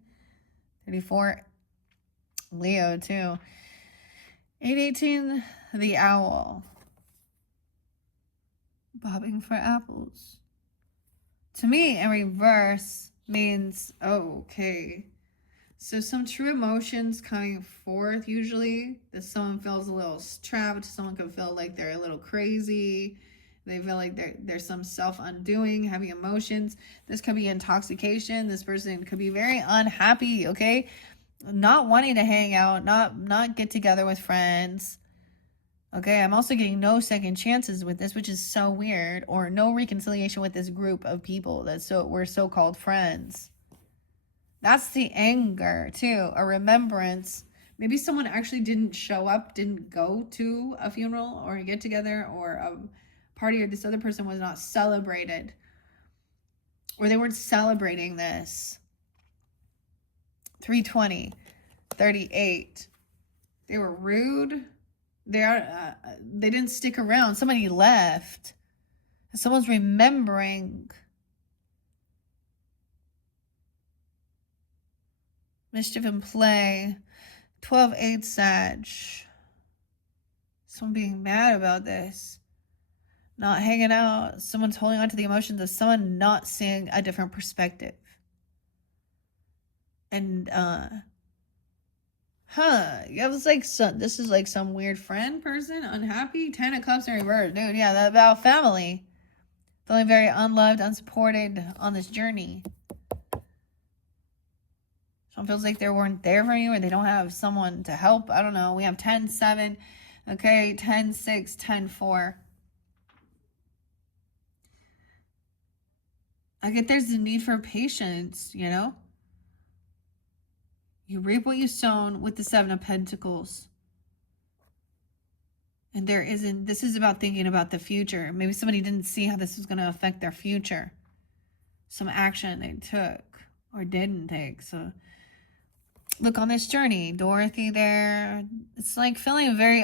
34, Leo too. 818, the owl. Bobbing for apples. To me, in reverse means, oh, okay. So some true emotions coming forth usually. That someone feels a little trapped. Someone could feel like they're a little crazy. They feel like there's some self-undoing, heavy emotions. This could be intoxication. This person could be very unhappy, okay? Not wanting to hang out, not get together with friends. Okay, I'm also getting no second chances with this, which is so weird. Or no reconciliation with this group of people that we're so-called friends. That's the anger, too. A remembrance. Maybe someone actually didn't show up, didn't go to a funeral or a get-together or a party, or this other person was not celebrated. Or they weren't celebrating this. 320, 38. They were rude. They didn't stick around. Somebody left. Someone's remembering. Mischief in play. 12-8 Sag. Someone being mad about this. Not hanging out. Someone's holding on to the emotions of someone not seeing a different perspective. And, it was like this is like some weird friend person, unhappy. 10 of Cups in reverse. Dude, yeah, that's about family. Feeling very unloved, unsupported on this journey. Someone feels like they weren't there for you, or they don't have someone to help. I don't know. We have 10-7. Okay, 10-6, 10-4. I get there's a need for patience, you know? You reap what you sown with the 7 of Pentacles. And this is about thinking about the future. Maybe somebody didn't see how this was going to affect their future. Some action they took or didn't take. So look on this journey, Dorothy there. It's like feeling very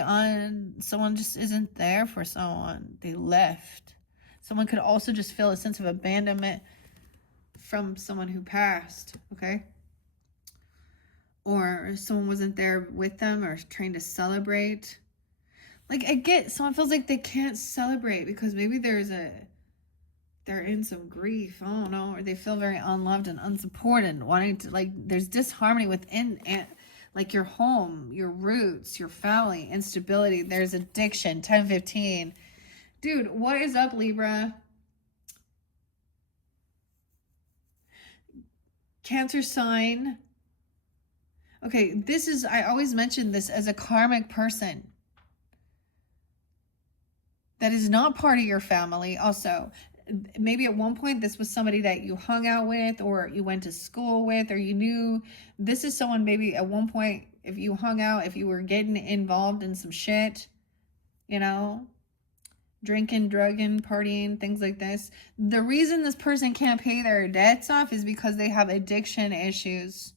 someone just isn't there for someone. They left. Someone could also just feel a sense of abandonment from someone who passed, okay? Or someone wasn't there with them or trying to celebrate. Like, I get someone feels like they can't celebrate because maybe they're in some grief. I don't know. Or they feel very unloved and unsupported. Wanting to, like, there's disharmony within, like, your home, your roots, your family, instability. There's addiction. 10-15. Dude, what is up, Libra? Cancer sign. Okay, I always mention this as a karmic person that is not part of your family. Also, maybe at one point this was somebody that you hung out with or you went to school with or you knew. This is someone maybe at one point, if you hung out, if you were getting involved in some shit, you know, drinking, drugging, partying, things like this. The reason this person can't pay their debts off is because they have addiction issues.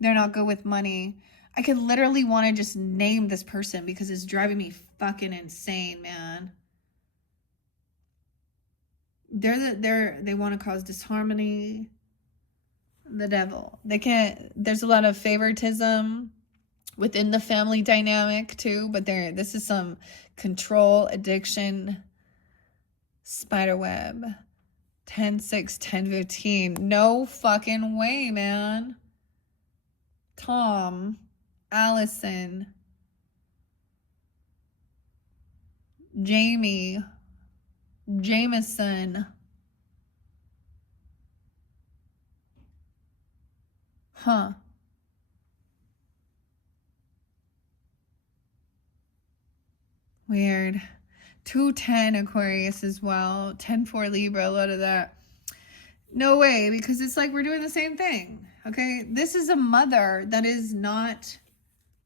They're not good with money. I could literally want to just name this person because it's driving me fucking insane, man. They want to cause disharmony. The devil. There's a lot of favoritism within the family dynamic too, but this is some control, addiction, spiderweb. 10-6, 10-15. No fucking way, man. Tom, Allison, Jamie, Jameson. Huh. Weird. 2-10 Aquarius as well. 10-4 Libra, a lot of that. No way, because it's like we're doing the same thing. Okay, this is a mother that is not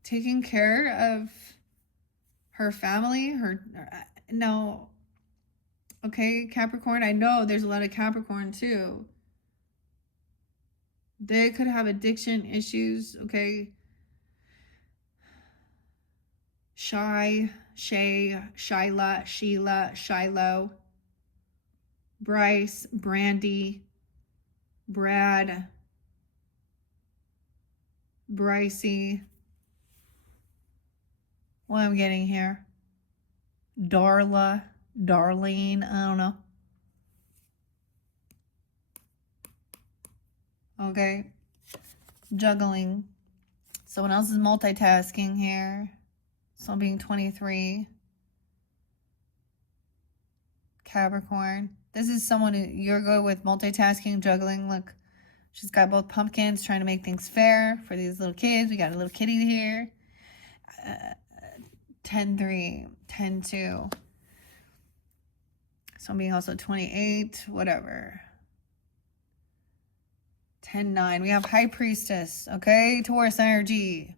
taking care of her family. No. Okay, Capricorn. I know there's a lot of Capricorn too. They could have addiction issues. Okay. Shyla, Sheila, Shiloh, Bryce, Brandy, Brad, Brycey. What I'm getting here. Darla, Darlene, I don't know. Okay. Juggling. Someone else is multitasking here. So I'm being 23. Capricorn. This is someone who you're good with multitasking, juggling. Look, she's got both pumpkins, trying to make things fair for these little kids. We got a little kitty here. 10-3, 10-2. So I'm being also 28, whatever. 10-9. We have High Priestess, okay? Taurus energy.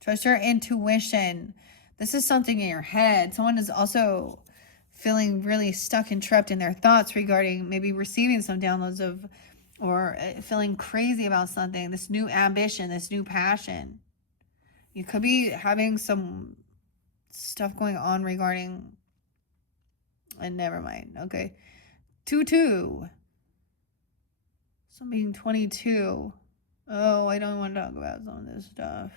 Trust your intuition. This is something in your head. Someone is also feeling really stuck and trapped in their thoughts regarding maybe receiving some downloads of, or feeling crazy about something, this new ambition, this new passion. You could be having some stuff going on regarding, and never mind. Okay. 2-2. So I'm being 22. Oh, I don't want to talk about some of this stuff.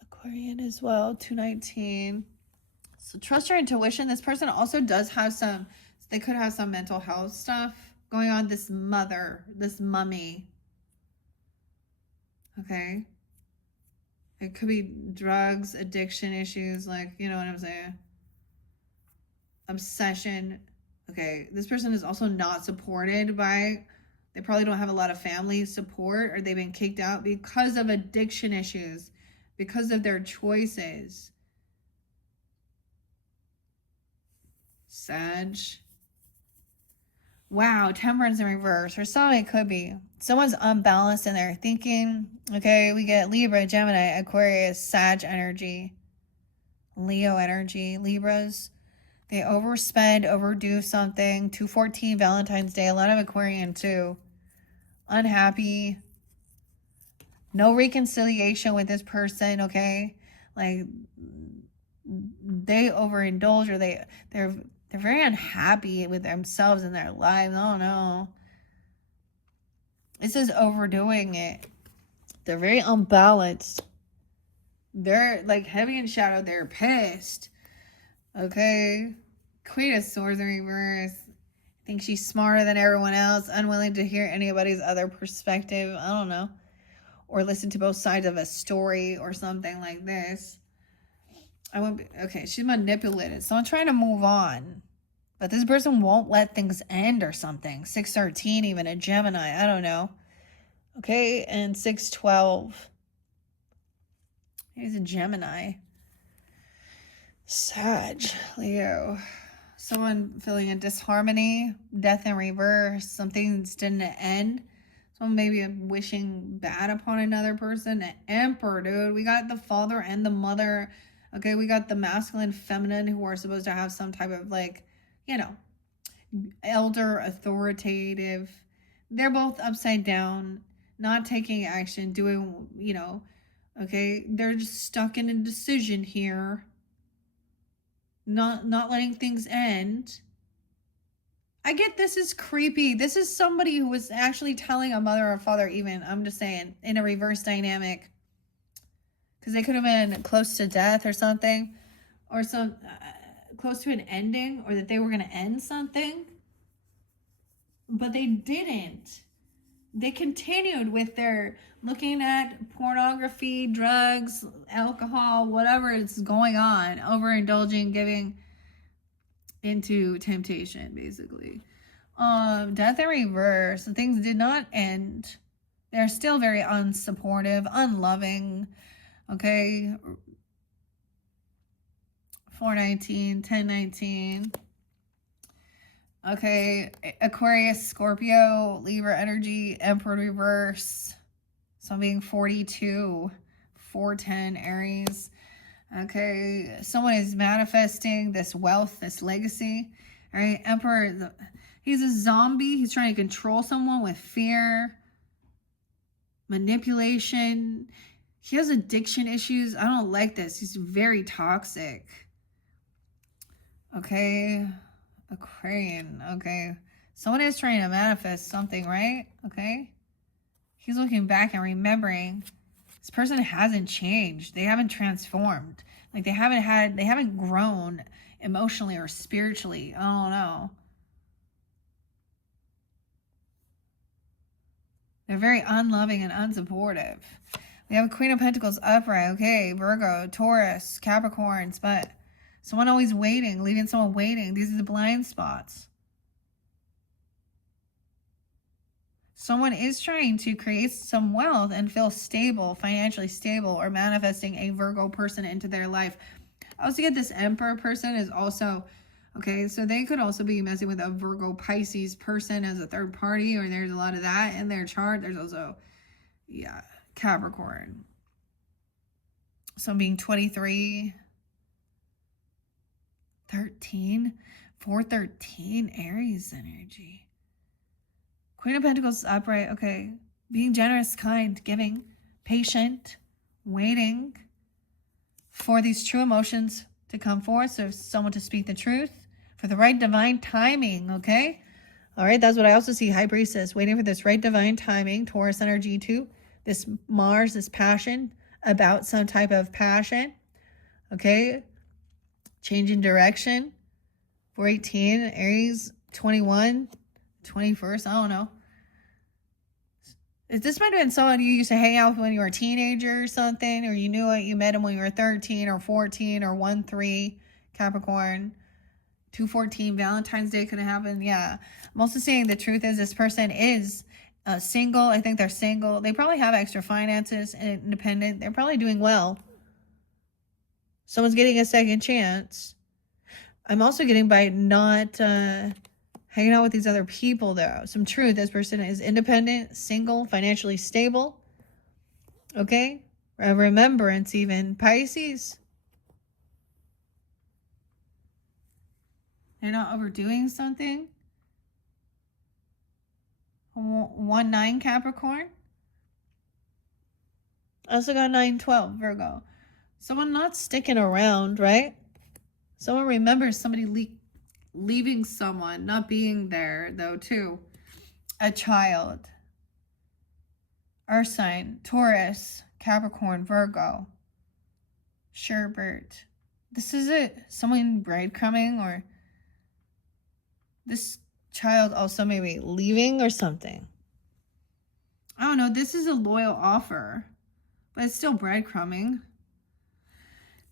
Aquarian as well, 2-19. So trust your intuition. This person also does have they could have some mental health stuff going on. This mother, this mummy. Okay. It could be drugs, addiction issues, like, you know what I'm saying? Obsession. Okay. This person is also not supported by, they probably don't have a lot of family support, or they've been kicked out because of addiction issues, because of their choices. Sag. Wow, Temperance in reverse. Or something it could be. Someone's unbalanced in their thinking. Okay, we get Libra, Gemini, Aquarius, Sag energy, Leo energy. Libras, they overspend, overdo something. 2-14, Valentine's Day. A lot of Aquarian too. Unhappy. No reconciliation with this person, okay? Like, they overindulge, or they're very unhappy with themselves and their lives. I don't know. This is overdoing it. They're very unbalanced. They're like heavy in shadow. They're pissed. Okay. Queen of Swords in reverse. Think she's smarter than everyone else. Unwilling to hear anybody's other perspective. I don't know. Or listen to both sides of a story or something like this. Okay, she's manipulated. So I'm trying to move on. But this person won't let things end or something. 6-13, even a Gemini. I don't know. Okay, and 6-12. Here's a Gemini. Sag, Leo. Someone feeling a disharmony. Death in reverse. Something's didn't end. Someone maybe wishing bad upon another person. An Emperor, dude. We got the father and the mother. Okay, we got the masculine, feminine, who are supposed to have some type of like, you know, elder, authoritative. They're both upside down, not taking action, doing, you know, okay, they're just stuck in a decision here, not letting things end. I get this is creepy. This is somebody who was actually telling a mother or father, even, I'm just saying, in a reverse dynamic. Because they could have been close to death or something, or some close to an ending, or that they were going to end something. But they didn't. They continued with their looking at pornography, drugs, alcohol, whatever is going on, overindulging, giving into temptation, basically. Death in reverse. Things did not end. They're still very unsupportive, unloving. Okay. 419, 1019. Okay, Aquarius, Scorpio, Libra energy, Emperor reverse. So I'm being 42, 410, Aries. Okay, someone is manifesting this wealth, this legacy. All right, Emperor, he's a zombie. He's trying to control someone with fear, manipulation. He has addiction issues. I don't like this. He's very toxic. Okay. Aquarian, okay. Someone is trying to manifest something, right? Okay. He's looking back and remembering this person hasn't changed. They haven't transformed. Like they haven't grown emotionally or spiritually. I don't know. They're very unloving and unsupportive. We have a Queen of Pentacles upright. Okay, Virgo, Taurus, Capricorns, but someone always waiting, leaving someone waiting. These are the blind spots. Someone is trying to create some wealth and feel stable, financially stable, or manifesting a Virgo person into their life. I also get this Emperor person is also, okay, so they could also be messing with a Virgo Pisces person as a third party, or there's a lot of that in their chart. There's also, yeah, Capricorn. So I'm being 23, 13, 413, Aries energy. Queen of Pentacles upright. Okay. Being generous, kind, giving, patient, waiting for these true emotions to come forth. So someone to speak the truth for the right divine timing. Okay. All right. That's what I also see. High Priestess waiting for this right divine timing. Taurus energy too. This Mars, this passion about some type of passion. Okay. Changing direction. 418, Aries, 21, 21st. I don't know. This might have been someone you used to hang out with when you were a teenager or something, or you knew it, you met him when you were 13 or 14 or 1-3, Capricorn. 214, Valentine's Day could have happened. Yeah. I'm also saying the truth is this person is single. I think they're single. They probably have extra finances and independent. They're probably doing well. Someone's getting a second chance. I'm also getting by not hanging out with these other people, though. Some truth. This person is independent, single, financially stable. Okay? A remembrance, even. Pisces. They're not overdoing something. 1-9 Capricorn. I also got 9-12 Virgo. Someone not sticking around, right? Someone remembers somebody leaving someone, not being there, though, too. A child. Earth sign, Taurus, Capricorn, Virgo. Sherbert. This is it. Someone breadcrumbing, or this child also maybe leaving or something. I don't know. This is a loyal offer, but it's still breadcrumbing.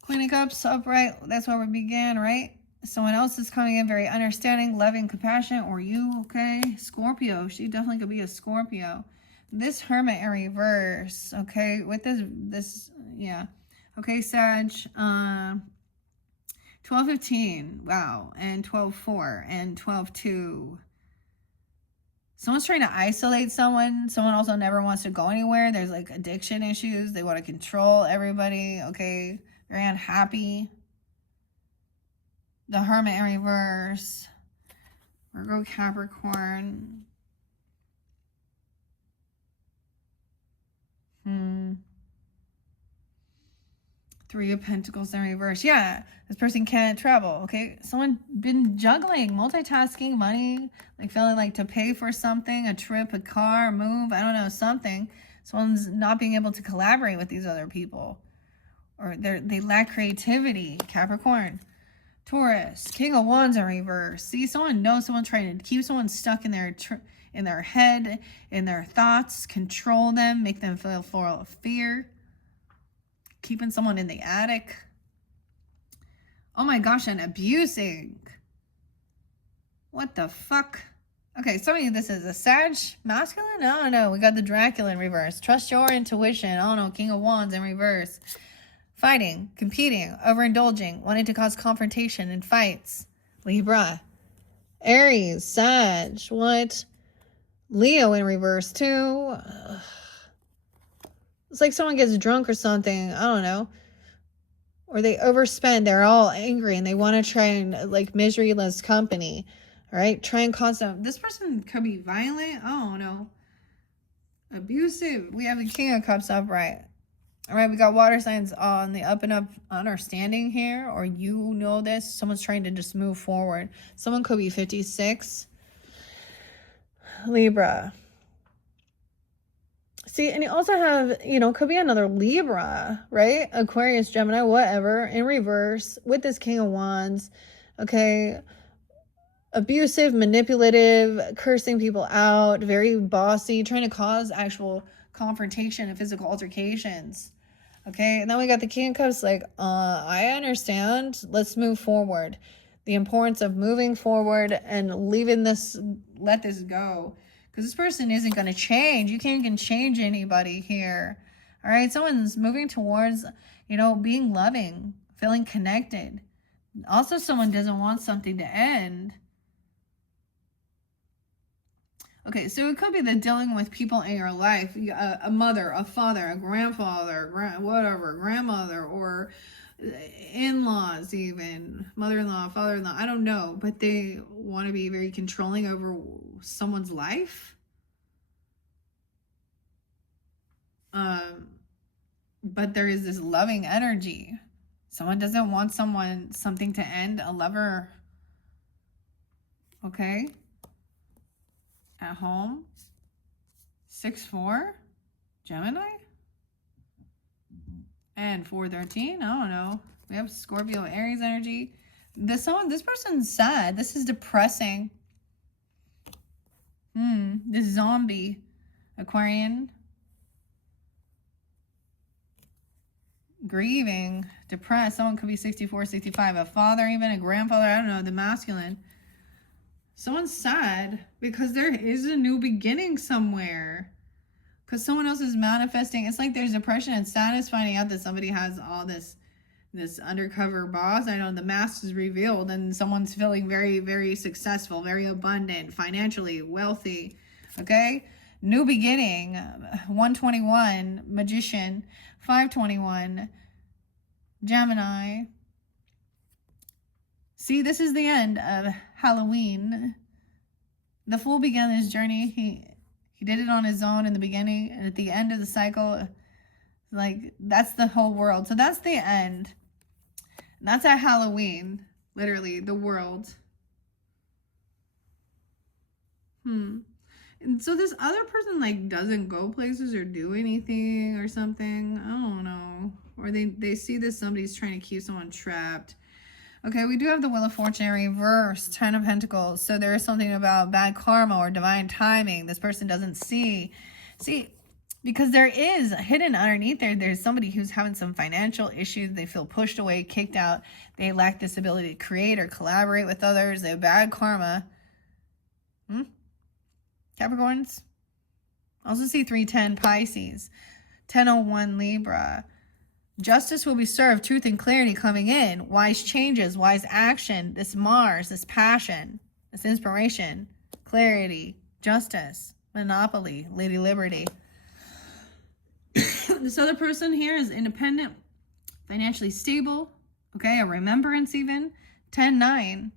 Queen of Cups upright. That's where we began, right? Someone else is coming in very understanding, loving, compassionate, or you, okay? Scorpio. She definitely could be a Scorpio. This Hermit in reverse, okay? With this, yeah. Okay, Sag. 12-15. Wow. And 12-4. And 12-2. Someone's trying to isolate someone. Someone also never wants to go anywhere. There's like addiction issues. They want to control everybody, okay? very unhappy. The Hermit in reverse. Virgo, Capricorn. Three of Pentacles in reverse. Yeah, this person can't travel, okay? Someone been juggling, multitasking, money, like feeling like to pay for something, a trip, a car, a move, I don't know, something. Someone's not being able to collaborate with these other people. Or they lack creativity, Capricorn. Taurus, King of Wands in reverse. See, someone knows someone trying to keep someone stuck in their head, in their thoughts, control them, make them feel full of fear. Keeping someone in the attic. Oh my gosh, and abusing. What the fuck? Okay, somebody, this is a Sag masculine? I don't know. We got the Dracula in reverse. Trust your intuition. I don't know. King of Wands in reverse. Fighting, competing, overindulging, wanting to cause confrontation and fights. Libra. Aries, Sag. What? Leo in reverse too. It's like someone gets drunk or something. I don't know. Or they overspend. They're all angry and they want to try and like misery-less company. All right. Try and cause them. This person could be violent. I don't know. Abusive. We have the King of Cups upright. All right. We got water signs on the up and up understanding here. Or you know this. Someone's trying to just move forward. Someone could be 56. Libra. See, and you also have, you know, could be another Libra, right? Aquarius, Gemini, whatever, in reverse with this King of Wands. Okay. Abusive, manipulative, cursing people out, very bossy, trying to cause actual confrontation and physical altercations. Okay. And then we got the King of Cups like, I understand. Let's move forward. The importance of moving forward and leaving this, let this go. Because this person isn't going to change. You can't change anybody here. All right. Someone's moving towards, you know, being loving, feeling connected. Also, someone doesn't want something to end. Okay. So it could be that dealing with people in your life, a mother, a father, a grandfather, whatever, grandmother, or in-laws, even mother-in-law, father-in-law, I don't know, but they want to be very controlling over someone's life. But there is this loving energy. Someone doesn't want something to end, a lover. Okay. At home. 6-4. Gemini. And 4-13. I don't know. We have Scorpio, Aries energy. This person's sad. This is depressing. This zombie. Aquarian. Grieving. Depressed. Someone could be 64, 65. A father, even a grandfather. I don't know. The masculine. Someone's sad because there is a new beginning somewhere. Because someone else is manifesting. It's like there's depression and sadness finding out that somebody has all this undercover boss. I know the mask is revealed and someone's feeling very, very successful, very abundant, financially wealthy. Okay. New beginning. 121. Magician. 521. Gemini. See, this is the end of Halloween. The Fool began his journey. He did it on his own in the beginning, and at the end of the cycle, like, that's the whole world. So that's the end. And that's at Halloween, literally, the world. And so this other person, like, doesn't go places or do anything or something. I don't know. Or they see that somebody's trying to keep someone trapped. Okay, we do have the Wheel of Fortune in reverse, 10 of Pentacles. So there is something about bad karma or divine timing this person doesn't see. See, because there is hidden underneath there's somebody who's having some financial issues. They feel pushed away, kicked out. They lack this ability to create or collaborate with others. They have bad karma. Capricorns. Also see 310 Pisces. 1001 Libra. Justice will be served, truth and clarity coming in, wise changes, wise action, this Mars, this passion, this inspiration, clarity, justice, monopoly, Lady Liberty. This other person here is independent, financially stable, okay, a remembrance even, 10-9.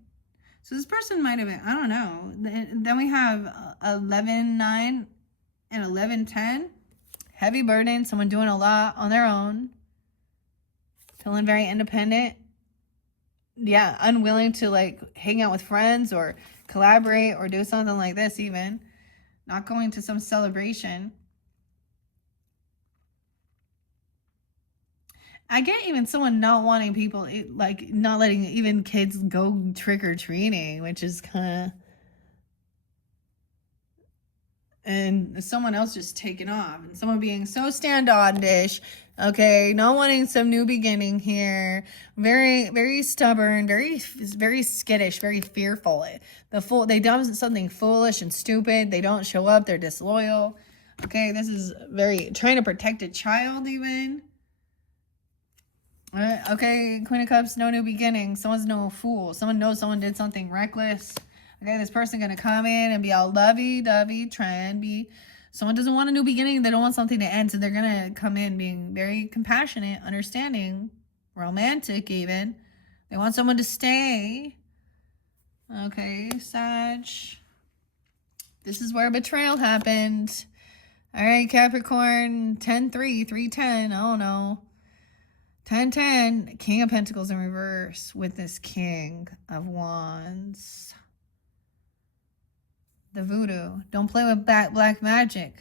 So this person might have been, I don't know. Then we have 11-9 and 11-10. Heavy burden, someone doing a lot on their own, feeling very independent. Yeah, unwilling to like hang out with friends or collaborate or do something like this even. Not going to some celebration. I get even someone not wanting people, like not letting even kids go trick-or-treating, which is kind of... And someone else just taking off, and someone being so standoffish, okay, not wanting some new beginning here, very, very stubborn, very, very skittish, very fearful. They do something foolish and stupid. They don't show up. They're disloyal. Okay, this is very trying to protect a child even. Okay, Queen of Cups, no new beginning. Someone's no fool. Someone knows someone did something reckless. Okay, this person gonna come in and be all lovey-dovey, try and be... Someone doesn't want a new beginning. They don't want something to end, so they're gonna come in being very compassionate, understanding, romantic even. They want someone to stay. Okay, Sag. This is where betrayal happened. All right, Capricorn, 10-3, 3-10, I don't know. 10-10, King of Pentacles in reverse with this King of Wands. The voodoo. Don't play with black magic.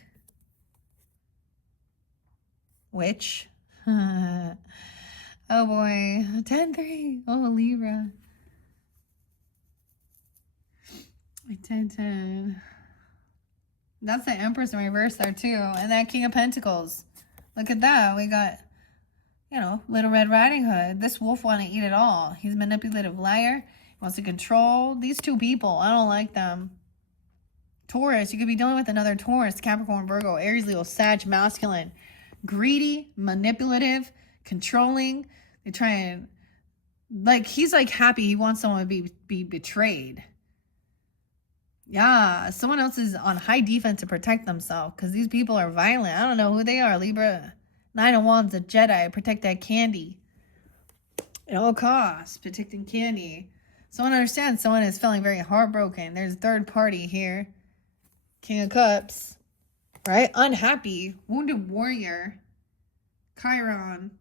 Witch. Oh boy. 10-3. Oh, Libra. 10-10. That's the Empress in reverse there too. And that King of Pentacles. Look at that. We got, you know, Little Red Riding Hood. This wolf want to eat it all. He's a manipulative liar. He wants to control. These two people, I don't like them. Taurus, you could be dealing with another Taurus, Capricorn, Virgo, Aries, Leo, Sag, masculine. Greedy, manipulative, controlling. They try and, like, he's like happy. He wants someone to be betrayed. Yeah, someone else is on high defense to protect themselves because these people are violent. I don't know who they are. Libra, 9 of Wands, a Jedi. Protect that candy. At all costs, protecting candy. Someone understands someone is feeling very heartbroken. There's a third party here. King of Cups, right? Unhappy, wounded warrior, Chiron.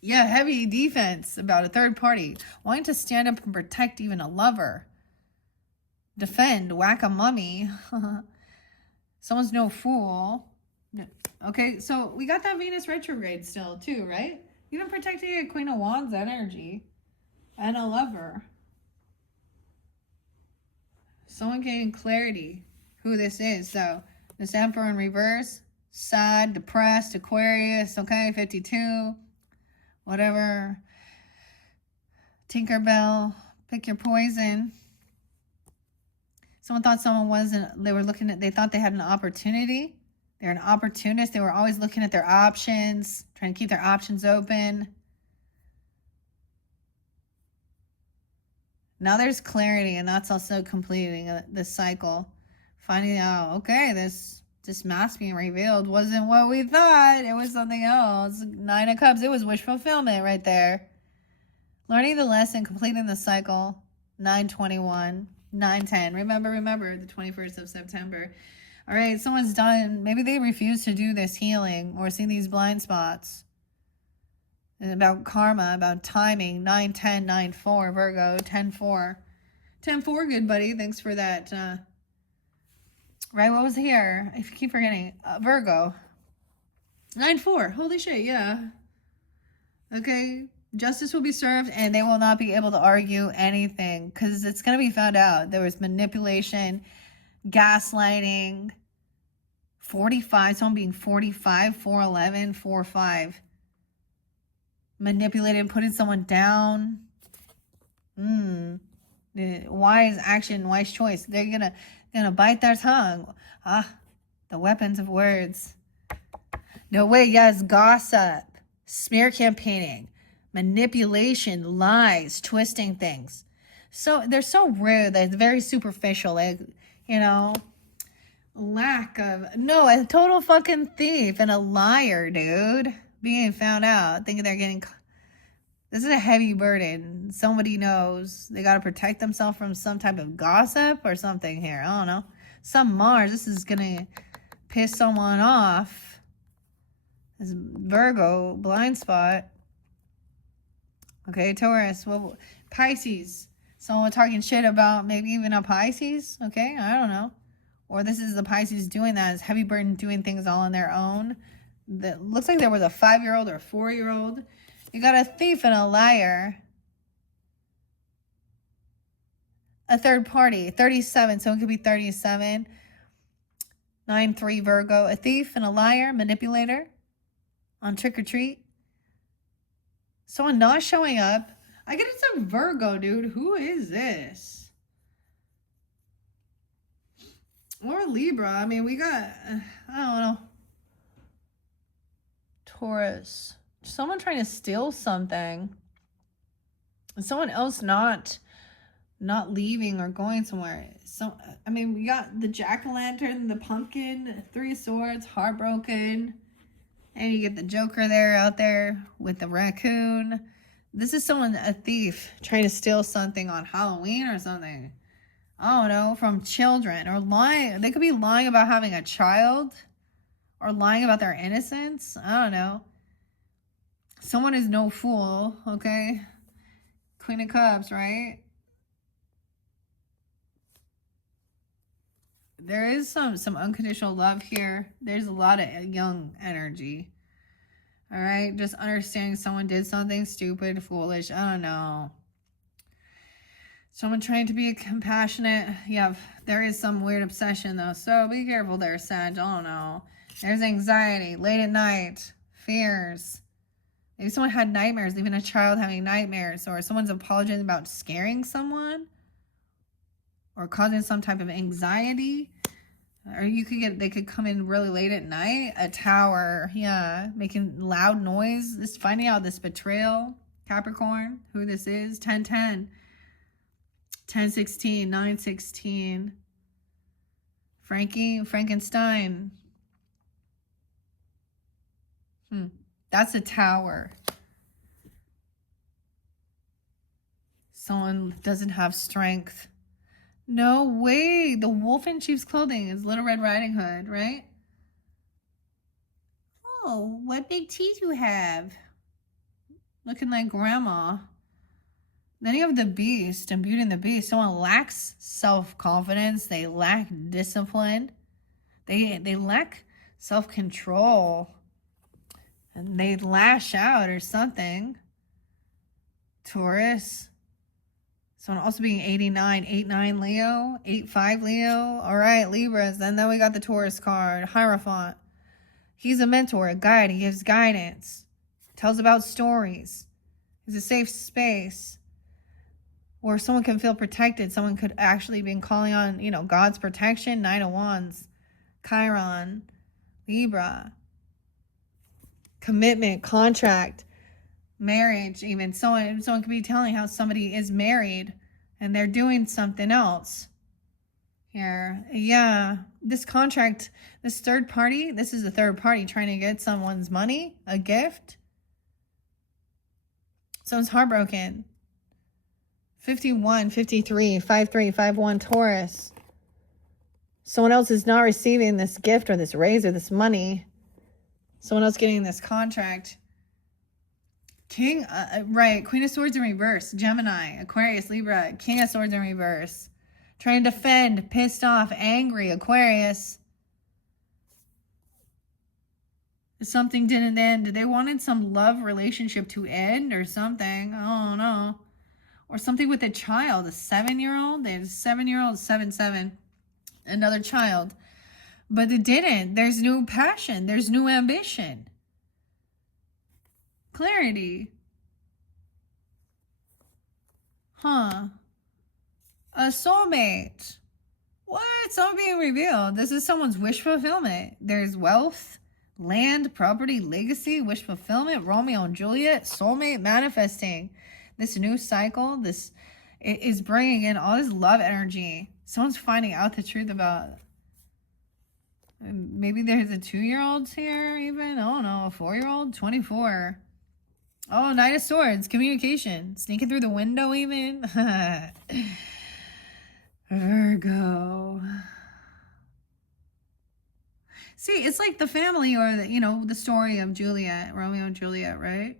Yeah, heavy defense about a third party. Wanting to stand up and protect even a lover. Defend, whack a mummy. Someone's no fool. Okay, so we got that Venus retrograde still too, right? Even protecting a Queen of Wands energy and a lover. Someone getting clarity who this is. So this Emperor in reverse, sad, depressed, Aquarius, okay, 52, whatever. Tinkerbell, pick your poison. Someone thought someone wasn't, they thought they had an opportunity. They're an opportunist. They were always looking at their options, trying to keep their options open. Now there's clarity, and that's also completing this cycle. Finding out, okay, this mask being revealed wasn't what we thought. It was something else. 9 of Cups. It was wish fulfillment right there. Learning the lesson, completing the cycle. 9/21, 9/10. Remember the 21st of September. All right, someone's done. Maybe they refuse to do this healing or see these blind spots. And about karma, about timing. 9/10, 9/4, Virgo, 10/4. 10/4, good buddy. Thanks for that. Right, what was here? I keep forgetting. Virgo. 9/4. Holy shit, yeah. Okay. Justice will be served, and they will not be able to argue anything because it's going to be found out. There was manipulation, gaslighting, 45, someone being 45, 4'11", 4'5". Manipulated, putting someone down. Wise action, wise choice. They're gonna bite their tongue. The weapons of words. No way, yes, gossip, smear campaigning, manipulation, lies, twisting things. So they're so rude. They're very superficial. Like, you know, a total fucking thief and a liar, dude. Being found out, thinking they're getting This is a heavy burden. Somebody knows they got to protect themselves from some type of gossip or something here. I don't know. Some Mars. This is going to piss someone off. This Virgo blind spot. Okay, Taurus. Well, Pisces. Someone talking shit about maybe even a Pisces. Okay, I don't know. Or this is the Pisces doing that. It's heavy burden doing things all on their own. That looks like there was a 5-year-old or a 4-year-old. You got a thief and a liar. A third party. 37. So it could be 37. 9-3 Virgo. A thief and a liar. Manipulator. On trick or treat. Someone not showing up. I get it's a Virgo, dude. Who is this? Or Libra. I mean, we got, I don't know. Taurus. Someone trying to steal something. And someone else not leaving or going somewhere. So, I mean, we got the jack-o'-lantern, the pumpkin, 3 of swords, heartbroken. And you get the Joker there out there with the raccoon. This is someone, a thief, trying to steal something on Halloween or something. I don't know, from children. Or lying. They could be lying about having a child. Or lying about their innocence. I don't know. Someone is no fool, okay? Queen of Cups, right? There is some unconditional love here. There's a lot of young energy. All right, just understanding someone did something stupid, foolish, I don't know. Someone trying to be compassionate. Yeah, there is some weird obsession though, so be careful there, Sag. I don't know. There's anxiety, late at night, fears. Maybe someone had nightmares, leaving a child having nightmares, or someone's apologizing about scaring someone, or causing some type of anxiety. Or you could get, they could come in really late at night. A tower, yeah, making loud noise. This finding out this betrayal. Capricorn, who this is. 10-10. 10-16. 9-16. Frankenstein. That's a tower. Someone doesn't have strength. No way. The wolf in sheep's clothing is Little Red Riding Hood, right? Oh, what big teeth you have. Looking like grandma. Then you have the beast and Beauty and the Beast. Someone lacks self-confidence. They lack discipline. They lack self-control. And they lash out or something. Taurus. Someone also being 89, 8-9 Leo, 8-5 Leo. All right, Libras. And then we got the Taurus card, Hierophant. He's a mentor, a guide. He gives guidance. Tells about stories. He's a safe space where someone can feel protected. Someone could actually be calling on, you know, God's protection. 9 of Wands, Chiron, Libra. Commitment, contract. Marriage, even someone could be telling how somebody is married and they're doing something else here. Yeah, this contract, this third party, this is a third party trying to get someone's money, a gift. Someone's heartbroken. 51, 53, 53, 51 Taurus. Someone else is not receiving this gift or this raise or this money. Someone else getting this contract. King, right, Queen of Swords in reverse, Gemini, Aquarius, Libra, King of Swords in reverse. Trying to defend, pissed off, angry, Aquarius. Something didn't end. They wanted some love relationship to end or something. I don't know. Or something with a child, a 7-year-old. They had a 7-year-old, 7-7, another child. But it didn't. There's new passion. There's new ambition. Clarity. Huh. A soulmate. What? Someone being revealed. This is someone's wish fulfillment. There's wealth, land, property, legacy, wish fulfillment, Romeo and Juliet, soulmate, manifesting. This new cycle, this is bringing in all this love energy. Someone's finding out the truth about, maybe there's a 2-year-old here even. I don't know, a 4-year-old, 24. Oh, Knight of Swords, communication. Sneaking through the window even. Virgo. See, it's like the family or the, the story of Juliet, Romeo and Juliet, right?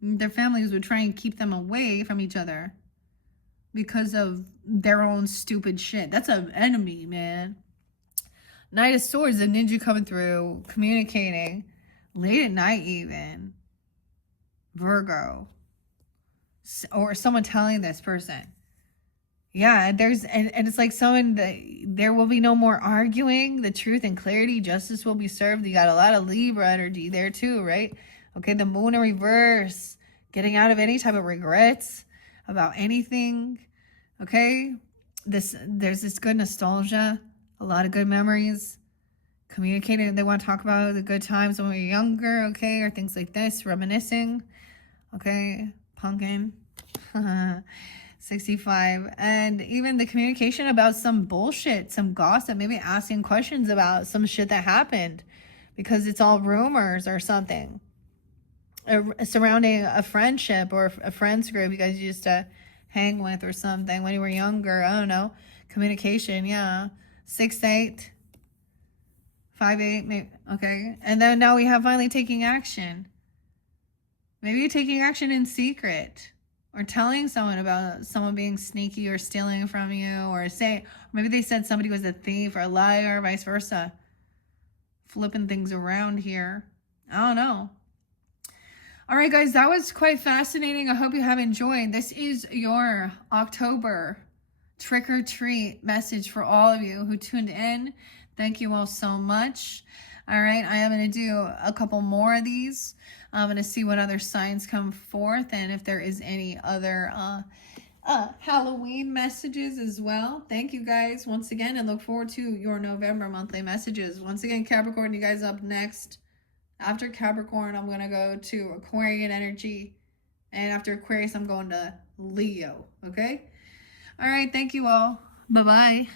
Their families would try and keep them away from each other because of their own stupid shit. That's an enemy, man. Knight of Swords, the ninja coming through, communicating. Late at night even. Virgo. Or someone telling this person. Yeah, and it's like there will be no more arguing. The truth and clarity, justice will be served. You got a lot of Libra energy there too, right? Okay, the moon in reverse. Getting out of any type of regrets about anything. Okay? There's this good nostalgia, a lot of good memories. Communicating, they want to talk about the good times when we were younger, okay, or things like this, reminiscing, okay, pumpkin, 65, and even the communication about some bullshit, some gossip, maybe asking questions about some shit that happened because it's all rumors or something, surrounding a friendship or a friends group you guys used to hang with or something when you were younger. I don't know. Communication, yeah. 6-8. 5-8, maybe, okay. And then now we have finally taking action. Maybe you're taking action in secret or telling someone about someone being sneaky or stealing from you, or maybe they said somebody was a thief or a liar, or vice versa. Flipping things around here. I don't know. All right, guys, that was quite fascinating. I hope you have enjoyed. This is your October trick or treat message for all of you who tuned in. Thank you all so much. All right, I am going to do a couple more of these. I'm going to see what other signs come forth and if there is any other Halloween messages as well. Thank you guys once again, and look forward to your November monthly messages. Once again, Capricorn, you guys up next. After Capricorn, I'm going to go to Aquarian energy. And after Aquarius, I'm going to Leo. Okay? All right, thank you all. Bye-bye.